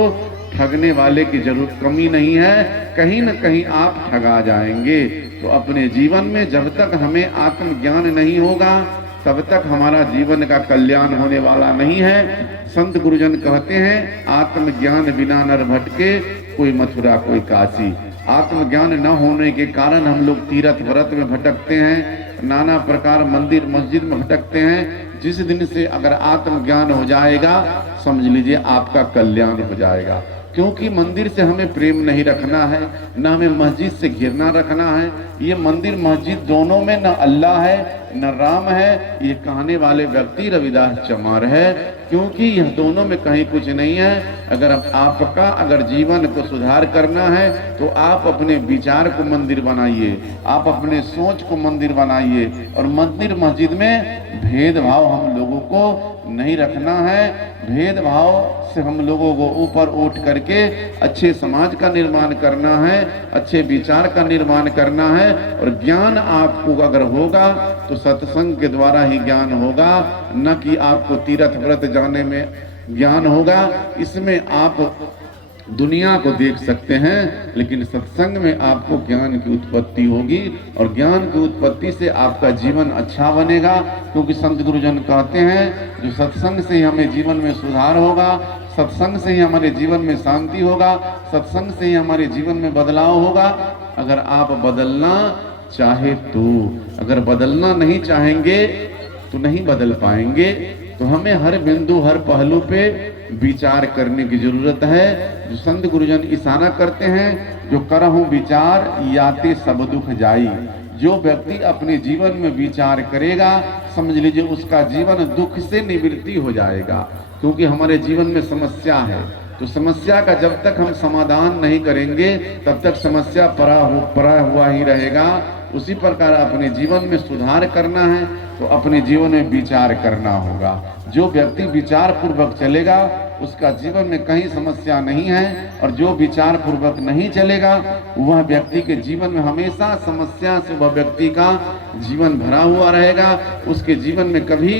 ठगने वाले की जरूरत कमी नहीं है, कहीं न कहीं आप ठगा जाएंगे। तो अपने जीवन में जब तक हमें आत्मज्ञान नहीं होगा, तब तक हमारा जीवन का कल्याण होने वाला नहीं है। संत गुरुजन कहते हैं आत्मज्ञान बिना नर भटके, कोई मथुरा कोई काशी। आत्मज्ञान न होने के कारण हम लोग तीर्थ व्रत में भटकते हैं, नाना प्रकार मंदिर मस्जिद में भटकते हैं। जिस दिन से अगर आत्मज्ञान हो जाएगा, समझ लीजिए आपका कल्याण हो जाएगा। क्योंकि मंदिर से हमें प्रेम नहीं रखना है, न हमें मस्जिद से घिरना रखना है। ये मंदिर मस्जिद दोनों में न अल्लाह है न राम है, ये कहने वाले व्यक्ति रविदास चमार है। क्योंकि यह दोनों में कहीं कुछ नहीं है। अगर आपका अगर जीवन को सुधार करना है तो आप अपने विचार को मंदिर बनाइए, आप अपने सोच को मंदिर बनाइए। और मंदिर मस्जिद में भेदभाव हम लोगों को नहीं रखना है। भेदभाव से हम लोगों को ऊपर उठ करके अच्छे समाज का निर्माण करना है, अच्छे विचार का निर्माण करना है। और ज्ञान आपको अगर होगा तो सत्संग के द्वारा ही ज्ञान होगा, न कि आपको तीर्थ व्रत जाने में ज्ञान होगा। इसमें आप दुनिया को देख सकते हैं, लेकिन सत्संग में आपको ज्ञान की उत्पत्ति होगी और ज्ञान की उत्पत्ति से आपका जीवन अच्छा बनेगा। क्योंकि संत गुरुजन कहते हैं जो सत्संग से ही हमें जीवन में सुधार होगा, सत्संग से ही हमारे जीवन में शांति होगा, सत्संग से ही हमारे जीवन में बदलाव होगा। अगर आप बदलना चाहे तो, अगर बदलना नहीं चाहेंगे तो नहीं बदल पाएंगे। तो हमें हर बिंदु हर पहलू पे विचार करने की जरूरत है। जो संत गुरुजन इशारा करते हैं, जो करहूं विचार याते सब दुख जाई। जो व्यक्ति अपने जीवन में विचार करेगा, समझ लीजिए उसका जीवन दुख से निवृत्ति हो जाएगा। क्योंकि हमारे जीवन में समस्या है, तो समस्या का जब तक हम समाधान नहीं करेंगे तब तक समस्या पड़ा हुआ ही रहेगा। उसी प्रकार अपने जीवन में सुधार करना है तो अपने जीवन में विचार करना होगा। जो व्यक्ति विचार पूर्वक चलेगा उसका जीवन में कहीं समस्या नहीं है, और जो विचार पूर्वक नहीं चलेगा वह व्यक्ति के जीवन में हमेशा समस्या से वह व्यक्ति का जीवन भरा हुआ रहेगा। उसके जीवन में कभी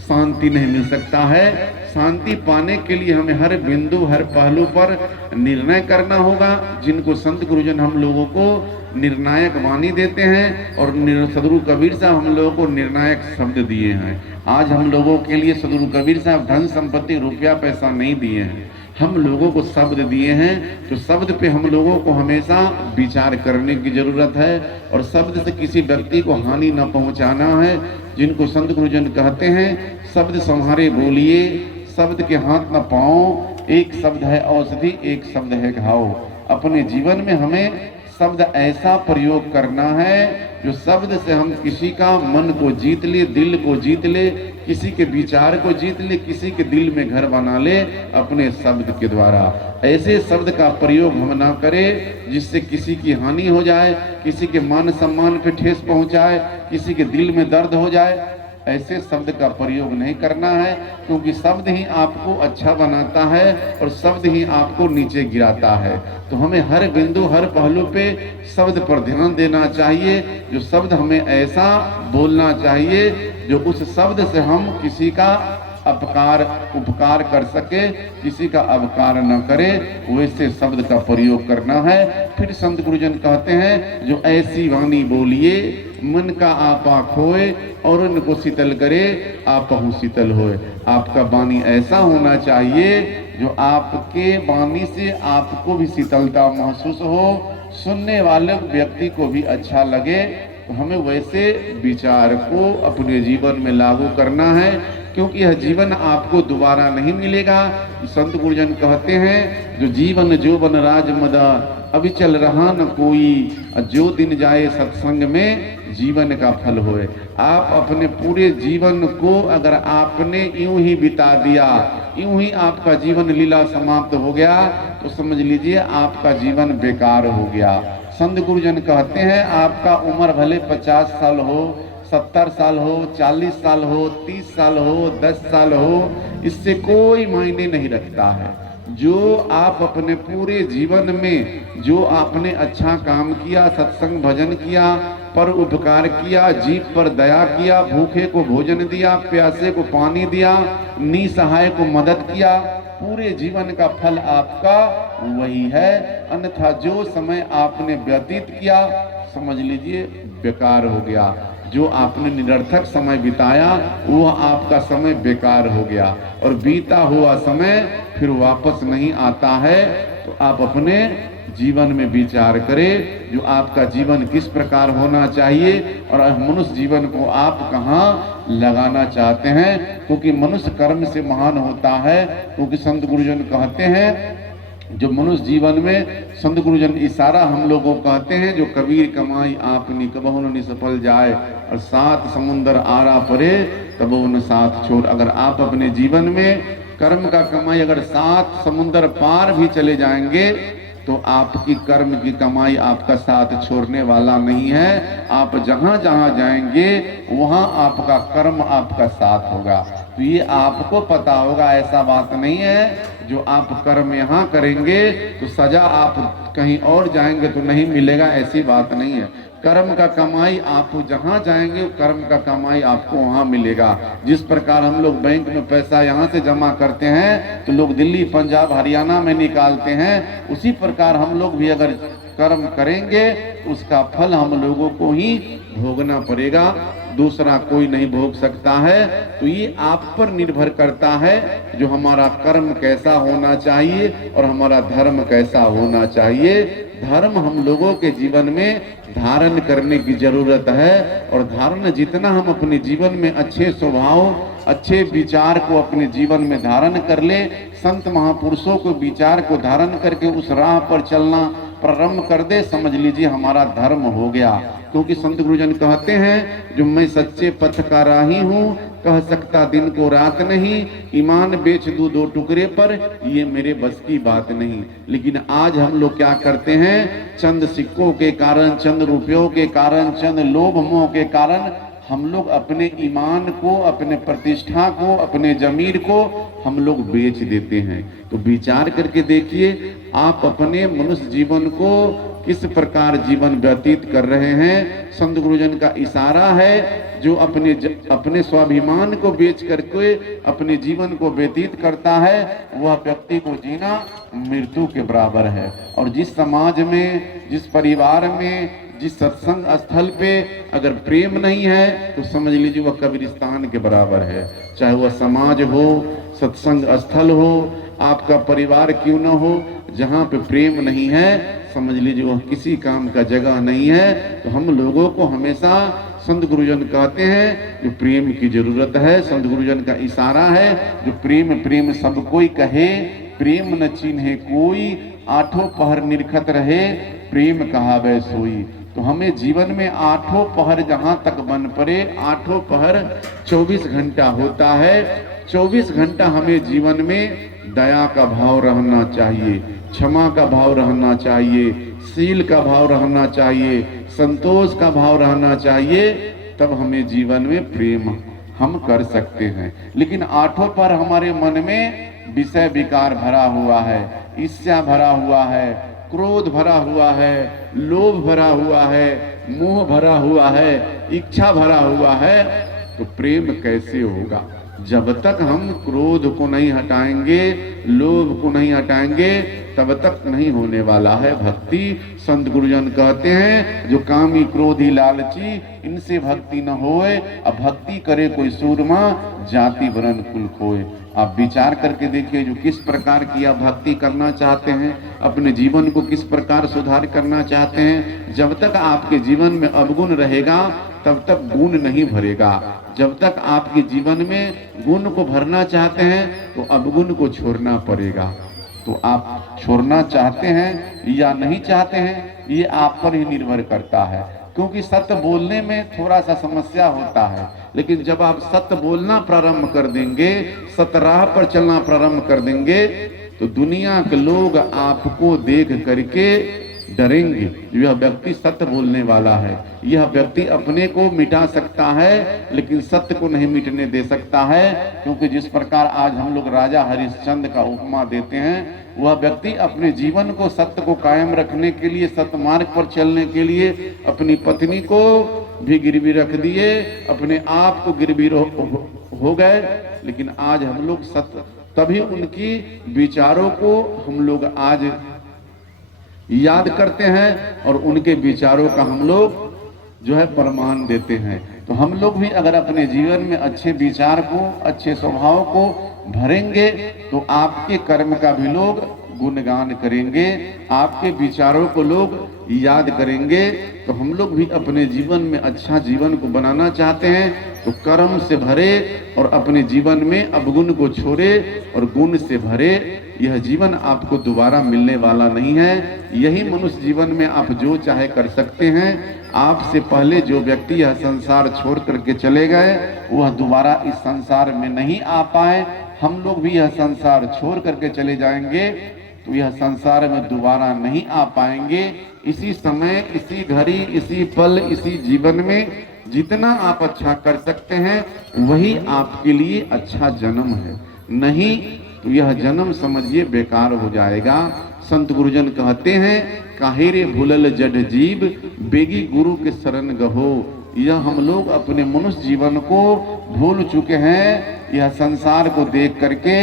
शांति नहीं मिल सकता है। शांति पाने के लिए हमें हर बिंदु हर पहलू पर निर्णय करना होगा, जिनको संत गुरुजन हम लोगों को निर्णायक वाणी देते हैं। और सदगुरु कबीर साहब हम लोगों को निर्णायक शब्द दिए हैं। आज हम लोगों के लिए सदगुरु कबीर साहब धन संपत्ति रुपया पैसा नहीं दिए हैं, हम लोगों को शब्द दिए हैं। तो शब्द पे हम लोगों को हमेशा विचार करने की जरूरत है, और शब्द से किसी व्यक्ति को हानि न पहुंचाना है। जिनको संत गुरुजन कहते हैं शब्द संहारे बोलिए, शब्द के हाथ न पाओ। एक शब्द है औषधि, एक शब्द है घाव। अपने जीवन में हमें शब्द ऐसा प्रयोग करना है जो शब्द से हम किसी का मन को जीत ले, दिल को जीत ले, किसी के विचार को जीत ले, किसी के दिल में घर बना ले अपने शब्द के द्वारा। ऐसे शब्द का प्रयोग हम ना करें जिससे किसी की हानि हो जाए, किसी के मान सम्मान पे ठेस पहुंचाए, किसी के दिल में दर्द हो जाए। ऐसे शब्द का प्रयोग नहीं करना है, क्योंकि शब्द ही आपको अच्छा बनाता है और शब्द ही आपको नीचे गिराता है। तो हमें हर बिंदु हर पहलू पे शब्द पर ध्यान देना चाहिए। जो शब्द हमें ऐसा बोलना चाहिए जो उस शब्द से हम किसी का उपकार कर सके, किसी का अपकार न करे, वैसे शब्द का प्रयोग करना है। फिर संत गुरुजन कहते हैं जो ऐसी वाणी बोलिए मन का आपा खोए, और उनको शीतल करे आपहु शीतल होए। आपका वाणी ऐसा होना चाहिए जो आपके वाणी से आपको भी शीतलता महसूस हो, सुनने वाले व्यक्ति को भी अच्छा लगे। तो हमें वैसे विचार को अपने जीवन में लागू करना है, क्योंकि यह जीवन आपको दोबारा नहीं मिलेगा। संत गुरुजन कहते हैं जो जीवन जोबन राज मदा अभी चल रहा न कोई, जो दिन जाए सत्संग में जीवन का फल होए। आप अपने पूरे जीवन को अगर आपने यूं ही बिता दिया, यूं ही आपका जीवन लीला समाप्त हो गया, तो समझ लीजिए आपका जीवन बेकार हो गया। संत गुरुजन कहते हैं आपका उम्र भले 50 साल हो, 70 साल हो, 40 साल हो, 30 साल हो, 10 साल हो, इससे कोई मायने नहीं रखता है। जो आप अपने पूरे जीवन में जो आपने अच्छा काम किया, सत्संग भजन किया, पर उपकार किया, जीव पर दया किया, भूखे को भोजन दिया, प्यासे को पानी दिया, निसहाय को मदद किया, पूरे जीवन का फल आपका वही है। अन्यथा जो समय आपने व्यतीत किया समझ लीजिए बेकार हो गया। जो आपने निरर्थक समय बिताया वो आपका समय बेकार हो गया, और बीता हुआ समय फिर वापस नहीं आता है। तो आप अपने जीवन में विचार करें, जो आपका जीवन किस प्रकार होना चाहिए और मनुष्य जीवन को आप कहाँ लगाना चाहते हैं, क्योंकि मनुष्य कर्म से महान होता है। क्योंकि संत गुरुजन कहते हैं, जो मनुष्य जीवन में संत गुरुजन इशारा हम लोगों को कहते हैं, जो कबीर कमाई आपनी कबहु न सफल जाए, और सात समुंदर आरा परे तब न साथ छोड़। अगर आप अपने जीवन में कर्म का कमाई अगर सात समुंदर पार भी चले जाएंगे तो आपकी कर्म की कमाई आपका साथ छोड़ने वाला नहीं है। आप जहां जहां जाएंगे वहां आपका कर्म आपका साथ होगा। तो ये आपको पता होगा, ऐसा बात नहीं है जो आप कर्म यहाँ करेंगे तो सजा आप कहीं और जाएंगे तो नहीं मिलेगा, ऐसी बात नहीं है। कर्म का कमाई आप जहाँ जाएंगे कर्म का कमाई आपको वहाँ मिलेगा। जिस प्रकार हम लोग बैंक में पैसा यहाँ से जमा करते हैं तो लोग दिल्ली पंजाब हरियाणा में निकालते हैं, उसी प्रकार हम लोग भी अगर कर्म करेंगे उसका फल हम लोगों को ही भोगना पड़ेगा, दूसरा कोई नहीं भोग सकता है। तो ये आप पर निर्भर करता है जो हमारा कर्म कैसा होना चाहिए और हमारा धर्म कैसा होना चाहिए। धर्म हम लोगों के जीवन में धारण करने की जरूरत है, और धारण जितना हम अपने जीवन में अच्छे स्वभाव अच्छे विचार को अपने जीवन में धारण कर ले, संत महापुरुषों को विचार को धारण करके उस राह पर चलना प्रारंभ कर दे, समझ लीजिए हमारा धर्म हो गया। क्योंकि संत गुरुजन कहते हैं, जो मैं सच्चे पथ का राही हूँ, कह सकता दिन को रात नहीं, ईमान बेच दूं दो टुकड़े पर, ये मेरे बस की बात नहीं। लेकिन आज हम लोग क्या करते हैं, चंद सिक्कों के कारण, चंद रुपयों के कारण, चंद लोभ मोह के कारण हम लोग अपने ईमान को, अपने प्रतिष्ठा को, अपने जमीर को हम लोग बेच देते हैं। तो विचार करके देखिए आप अपने मनुष्य जीवन को किस प्रकार जीवन व्यतीत कर रहे हैं। संत गुरुजन का इशारा है, जो अपने स्वाभिमान को बेच करके अपने जीवन को व्यतीत करता है वह व्यक्ति को जीना मृत्यु के बराबर है। और जिस समाज में, जिस परिवार में, जिस सत्संग स्थल पे अगर प्रेम नहीं है तो समझ लीजिए वह कब्रिस्तान के बराबर है। चाहे वह समाज हो, सत्संग स्थल हो, आपका परिवार क्यों न हो, जहाँ पे प्रेम नहीं है समझ लीजिए वह किसी काम का जगह नहीं है। तो हम लोगों को हमेशा संत गुरुजन कहते हैं जो प्रेम की जरूरत है। संत गुरुजन का इशारा है, जो प्रेम प्रेम सब कोई कहे, प्रेम न चिन्हे कोई, आठों पहर निरखत रहे, प्रेम कहावे सोई। तो हमें जीवन में आठों पहर जहाँ तक बन पड़े, आठों पहर 24 घंटा होता है। 24 घंटा हमें जीवन में दया का भाव रहना चाहिए, क्षमा का भाव रहना चाहिए, शील का भाव रहना चाहिए, संतोष का भाव रहना चाहिए, तब हमें जीवन में प्रेम हम कर सकते हैं। लेकिन आठों पर हमारे मन में विषय विकार भरा हुआ है, ईर्ष्या भरा हुआ है, क्रोध भरा हुआ है, लोभ भरा हुआ है, मोह भरा हुआ है, इच्छा भरा हुआ है, तो प्रेम कैसे होगा? जब तक हम क्रोध को नहीं हटाएंगे, लोभ को नहीं हटाएंगे, तब तक नहीं होने वाला है भक्ति। संत गुरुजन कहते हैं, जो कामी क्रोधी लालची इनसे भक्ति न होए, अब भक्ति करे कोई सूरमा, जाति वरण कुल खोए। आप विचार करके देखिए, जो किस प्रकार की आप भक्ति करना चाहते हैं, अपने जीवन को किस प्रकार सुधार करना चाहते हैं। जब तक आपके जीवन में अवगुण रहेगा तब तक गुण नहीं भरेगा। जब तक आपके जीवन में गुण को भरना चाहते हैं तो अवगुण को छोड़ना पड़ेगा। तो आप छोड़ना चाहते हैं या नहीं चाहते हैं, ये आप पर ही निर्भर करता है। क्योंकि सत्य बोलने में थोड़ा सा समस्या होता है, लेकिन जब आप सत्य बोलना प्रारंभ कर देंगे, सत्य राह पर चलना प्रारंभ कर देंगे, तो दुनिया के लोग आपको देख करके डरेंगे। यह व्यक्ति सत्य बोलने वाला है, यह व्यक्ति अपने को मिटा सकता है लेकिन सत्य को नहीं मिटने दे सकता है। क्योंकि जिस प्रकार आज हम लोग राजा हरिश्चंद्र का उपमा देते हैं, वह व्यक्ति अपने जीवन को सत्य को कायम रखने के लिए, सत्य मार्ग पर चलने के लिए अपनी पत्नी को भी गिरवी रख दिए, अपने आप को गिरवी हो गए। लेकिन आज हम लोग सत्य, तभी उनकी विचारों को हम लोग आज याद करते हैं और उनके विचारों का हम लोग जो है प्रमाण देते हैं। तो हम लोग भी अगर अपने जीवन में अच्छे विचार को, अच्छे स्वभाव को भरेंगे तो आपके कर्म का भी लोग गुणगान करेंगे, आपके विचारों को लोग याद करेंगे। तो हम लोग भी अपने जीवन में अच्छा जीवन को बनाना चाहते हैं तो कर्म से भरे और अपने जीवन में अवगुण को छोड़े और गुण से भरे। यह जीवन आपको दोबारा मिलने वाला नहीं है। यही मनुष्य जीवन में आप जो चाहे कर सकते हैं। आपसे पहले जो व्यक्ति यह संसार छोड़ करके चले गए वह दोबारा इस संसार में नहीं आ पाए। हम लोग भी यह संसार छोड़ करके चले जाएंगे तो यह संसार में दोबारा नहीं आ पाएंगे। इसी समय, इसी घड़ी, इसी पल, इसी जीवन में जितना आप अच्छा कर सकते हैं वही आपके लिए अच्छा जन्म है। नहीं तो यह जन्म समझिए बेकार हो जाएगा। संत गुरुजन कहते हैं काहेरे भूलल जड जीव बेगी गुरु के शरण गहो। यह हम लोग अपने मनुष्य जीवन को भूल चुके हैं। यह संसार को देख करके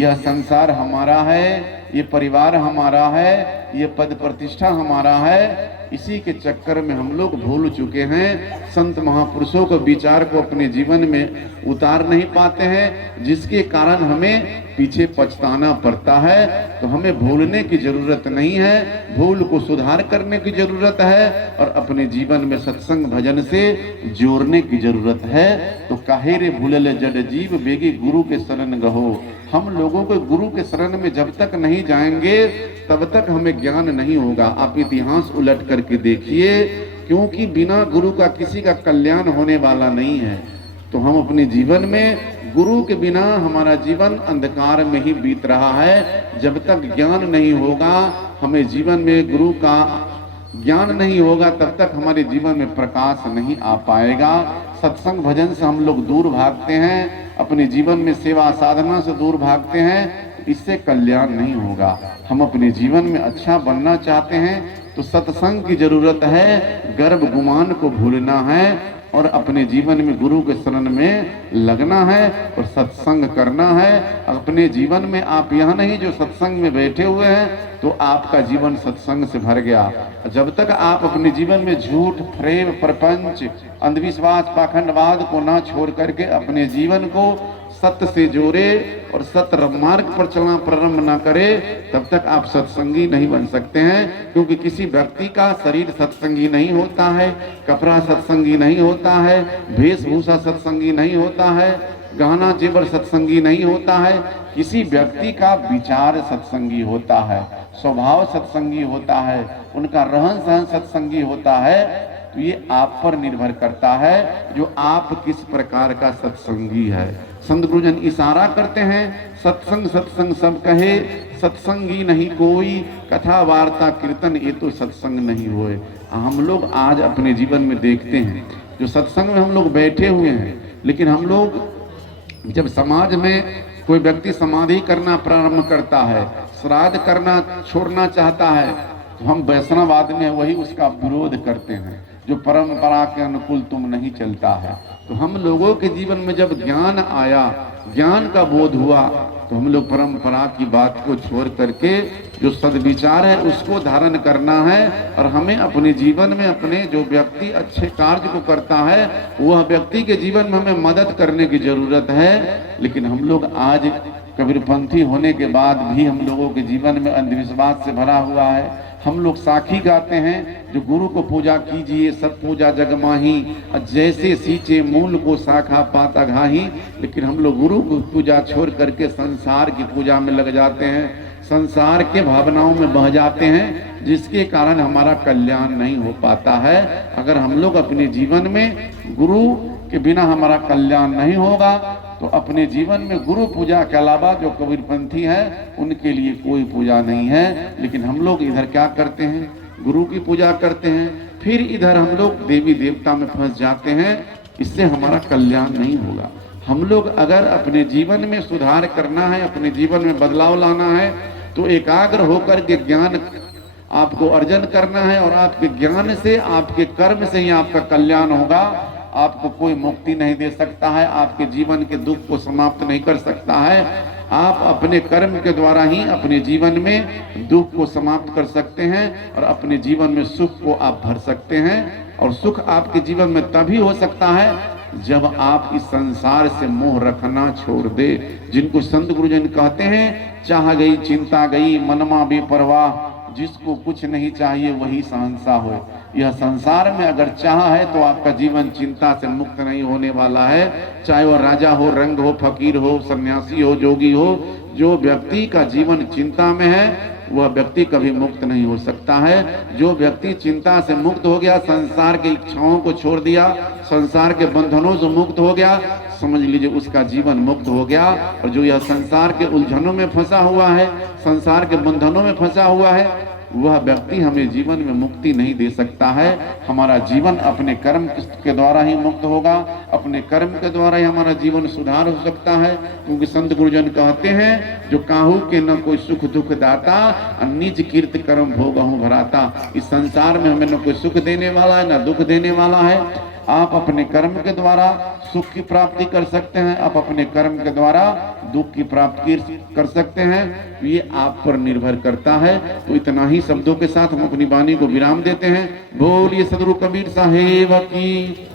यह संसार हमारा है, ये परिवार हमारा है, ये पद प्रतिष्ठा हमारा है, इसी के चक्कर में हम लोग भूल चुके हैं। संत महापुरुषों के विचार को अपने जीवन में उतार नहीं पाते हैं, जिसके कारण हमें पीछे पछताना पड़ता है। तो हमें भूलने की जरूरत नहीं है, भूल को सुधार करने की जरूरत है और अपने जीवन में सत्संग भजन से जोड़ने की जरूरत है। तो काहेरे भूलल जड जीव बेगी गुरु के शरण गहो। हम लोगों को गुरु के शरण में जब तक नहीं जाएंगे तब तक हमें ज्ञान नहीं होगा। आप इतिहास उलट करके देखिए, क्योंकि बिना गुरु का किसी का कल्याण होने वाला नहीं है। तो हम अपने जीवन में गुरु के बिना हमारा जीवन अंधकार में ही बीत रहा है। जब तक ज्ञान नहीं होगा, हमें जीवन में गुरु का ज्ञान नहीं होगा, तब तक हमारे जीवन में प्रकाश नहीं आ पाएगा। सत्संग भजन से हम लोग दूर भागते हैं, अपने जीवन में सेवा साधना से दूर भागते हैं, इससे कल्याण नहीं होगा। हम अपने जीवन में अच्छा बनना चाहते हैं तो सत्संग की जरूरत है, गर्भ गुमान को भूलना है और अपने जीवन में गुरु के शरण में लगना है और सत्संग करना है। अपने जीवन में आप यह नहीं जो सत्संग में बैठे हुए हैं तो आपका जीवन सत्संग से भर गया। जब तक आप अपने जीवन में झूठ, प्रेम, प्रपंच, अंधविश्वास, पाखंडवाद को ना छोड़ करके अपने जीवन को सत्य से जोड़े और सत्य मार्ग पर चलना प्रारंभ ना करे, तब तक आप सत्संगी नहीं बन सकते हैं। क्योंकि किसी व्यक्ति का शरीर सत्संगी नहीं होता है, कपड़ा सत्संगी नहीं होता है, वेशभूषा सत्संगी नहीं होता है, गहना जेवर सत्संगी नहीं होता है। किसी व्यक्ति का विचार सत्संगी होता है, स्वभाव सत्संगी होता है, उनका रहन सहन सत्संगी होता है। तो ये आप पर निर्भर करता है जो आप किस प्रकार का सत्संगी है। संत गुरुजन इशारा करते हैं सत्संग सत्संग सब कहे, सत्संगी नहीं कोई, कथा वार्ता कीर्तन ये तो सत्संग नहीं होए। हम लोग आज अपने जीवन में देखते हैं जो सत्संग में हम लोग बैठे हुए हैं, लेकिन हम लोग जब समाज में कोई व्यक्ति समाधि करना प्रारंभ करता है, श्राद्ध करना छोड़ना चाहता है, तो हम वैष्णवाद में वही उसका विरोध करते हैं, जो परंपरा के अनुकूल तुम नहीं चलता है। तो हम लोगों के जीवन में जब ज्ञान आया, ज्ञान का बोध हुआ, तो हम लोग परंपरा की बात को छोड़ करके जो सद्विचार है उसको धारण करना है। और हमें अपने जीवन में अपने जो व्यक्ति अच्छे कार्य को करता है वह व्यक्ति के जीवन में हमें मदद करने की जरूरत है। लेकिन हम लोग आज कबीरपंथी होने के बाद भी हम लोगों के जीवन में अंधविश्वास से भरा हुआ है। हम लोग साखी गाते हैं जो गुरु को पूजा कीजिए सब पूजा जगमाही, जैसे सींचे मूल को शाखा पाता घाही। लेकिन हम लोग गुरु को पूजा छोड़ करके संसार की पूजा में लग जाते हैं, संसार के भावनाओं में बह जाते हैं, जिसके कारण हमारा कल्याण नहीं हो पाता है। अगर हम लोग अपने जीवन में गुरु के बिना हमारा कल्याण नहीं होगा तो अपने जीवन में गुरु पूजा के अलावा जो कबीरपंथी है उनके लिए कोई पूजा नहीं है। लेकिन हम लोग इधर क्या करते हैं, गुरु की पूजा करते हैं, फिर इधर हम लोग देवी देवता में फंस जाते हैं। इससे हमारा कल्याण नहीं होगा। हम लोग अगर अपने जीवन में सुधार करना है, अपने जीवन में बदलाव लाना है, तो एकाग्र होकर के ज्ञान आपको अर्जन करना है और आपके ज्ञान से, आपके कर्म से ही आपका कल्याण होगा। आपको कोई मुक्ति नहीं दे सकता है, आपके जीवन के दुख को समाप्त नहीं कर सकता है। आप अपने कर्म के द्वारा ही अपने जीवन में दुख को समाप्त कर सकते हैं और अपने जीवन में सुख को आप भर सकते हैं। और सुख आपके जीवन में तभी हो सकता है जब आप इस संसार से मोह रखना छोड़ दे। जिनको संत गुरुजन कहते हैं, चाह गई चिंता गई मनमा बेपरवाह, जिसको कुछ नहीं चाहिए वही सहंसा हो। यह संसार में अगर चाह है तो आपका जीवन चिंता से मुक्त नहीं होने वाला है। चाहे वह राजा हो, रंग हो, फकीर हो, सन्यासी हो, जोगी हो, जो व्यक्ति का जीवन चिंता में है वह व्यक्ति कभी मुक्त नहीं हो सकता है। जो व्यक्ति चिंता से मुक्त हो गया, संसार की इच्छाओं को छोड़ दिया, संसार के बंधनों से मुक्त हो गया, समझ लीजिए उसका जीवन मुक्त हो गया। और जो यह संसार के उलझनों में फंसा हुआ है, संसार के बंधनों में फंसा हुआ है, वह व्यक्ति हमें जीवन में मुक्ति नहीं दे सकता है। हमारा जीवन अपने कर्म के द्वारा ही मुक्त होगा, अपने कर्म के द्वारा ही हमारा जीवन सुधार हो सकता है। क्योंकि संत गुरुजन कहते हैं, जो काहू के न कोई सुख दुख दाता, निज कीर्त कर्म भोगहु भराता। इस संसार में हमें न कोई सुख देने वाला है, न दुख देने वाला है। आप अपने कर्म के द्वारा सुख की प्राप्ति कर सकते हैं, आप अपने कर्म के द्वारा दुख की प्राप्ति कर सकते हैं। ये आप पर निर्भर करता है। तो इतना ही शब्दों के साथ हम अपनी वाणी को विराम देते हैं। बोलिए सदगुरु कबीर साहेब की।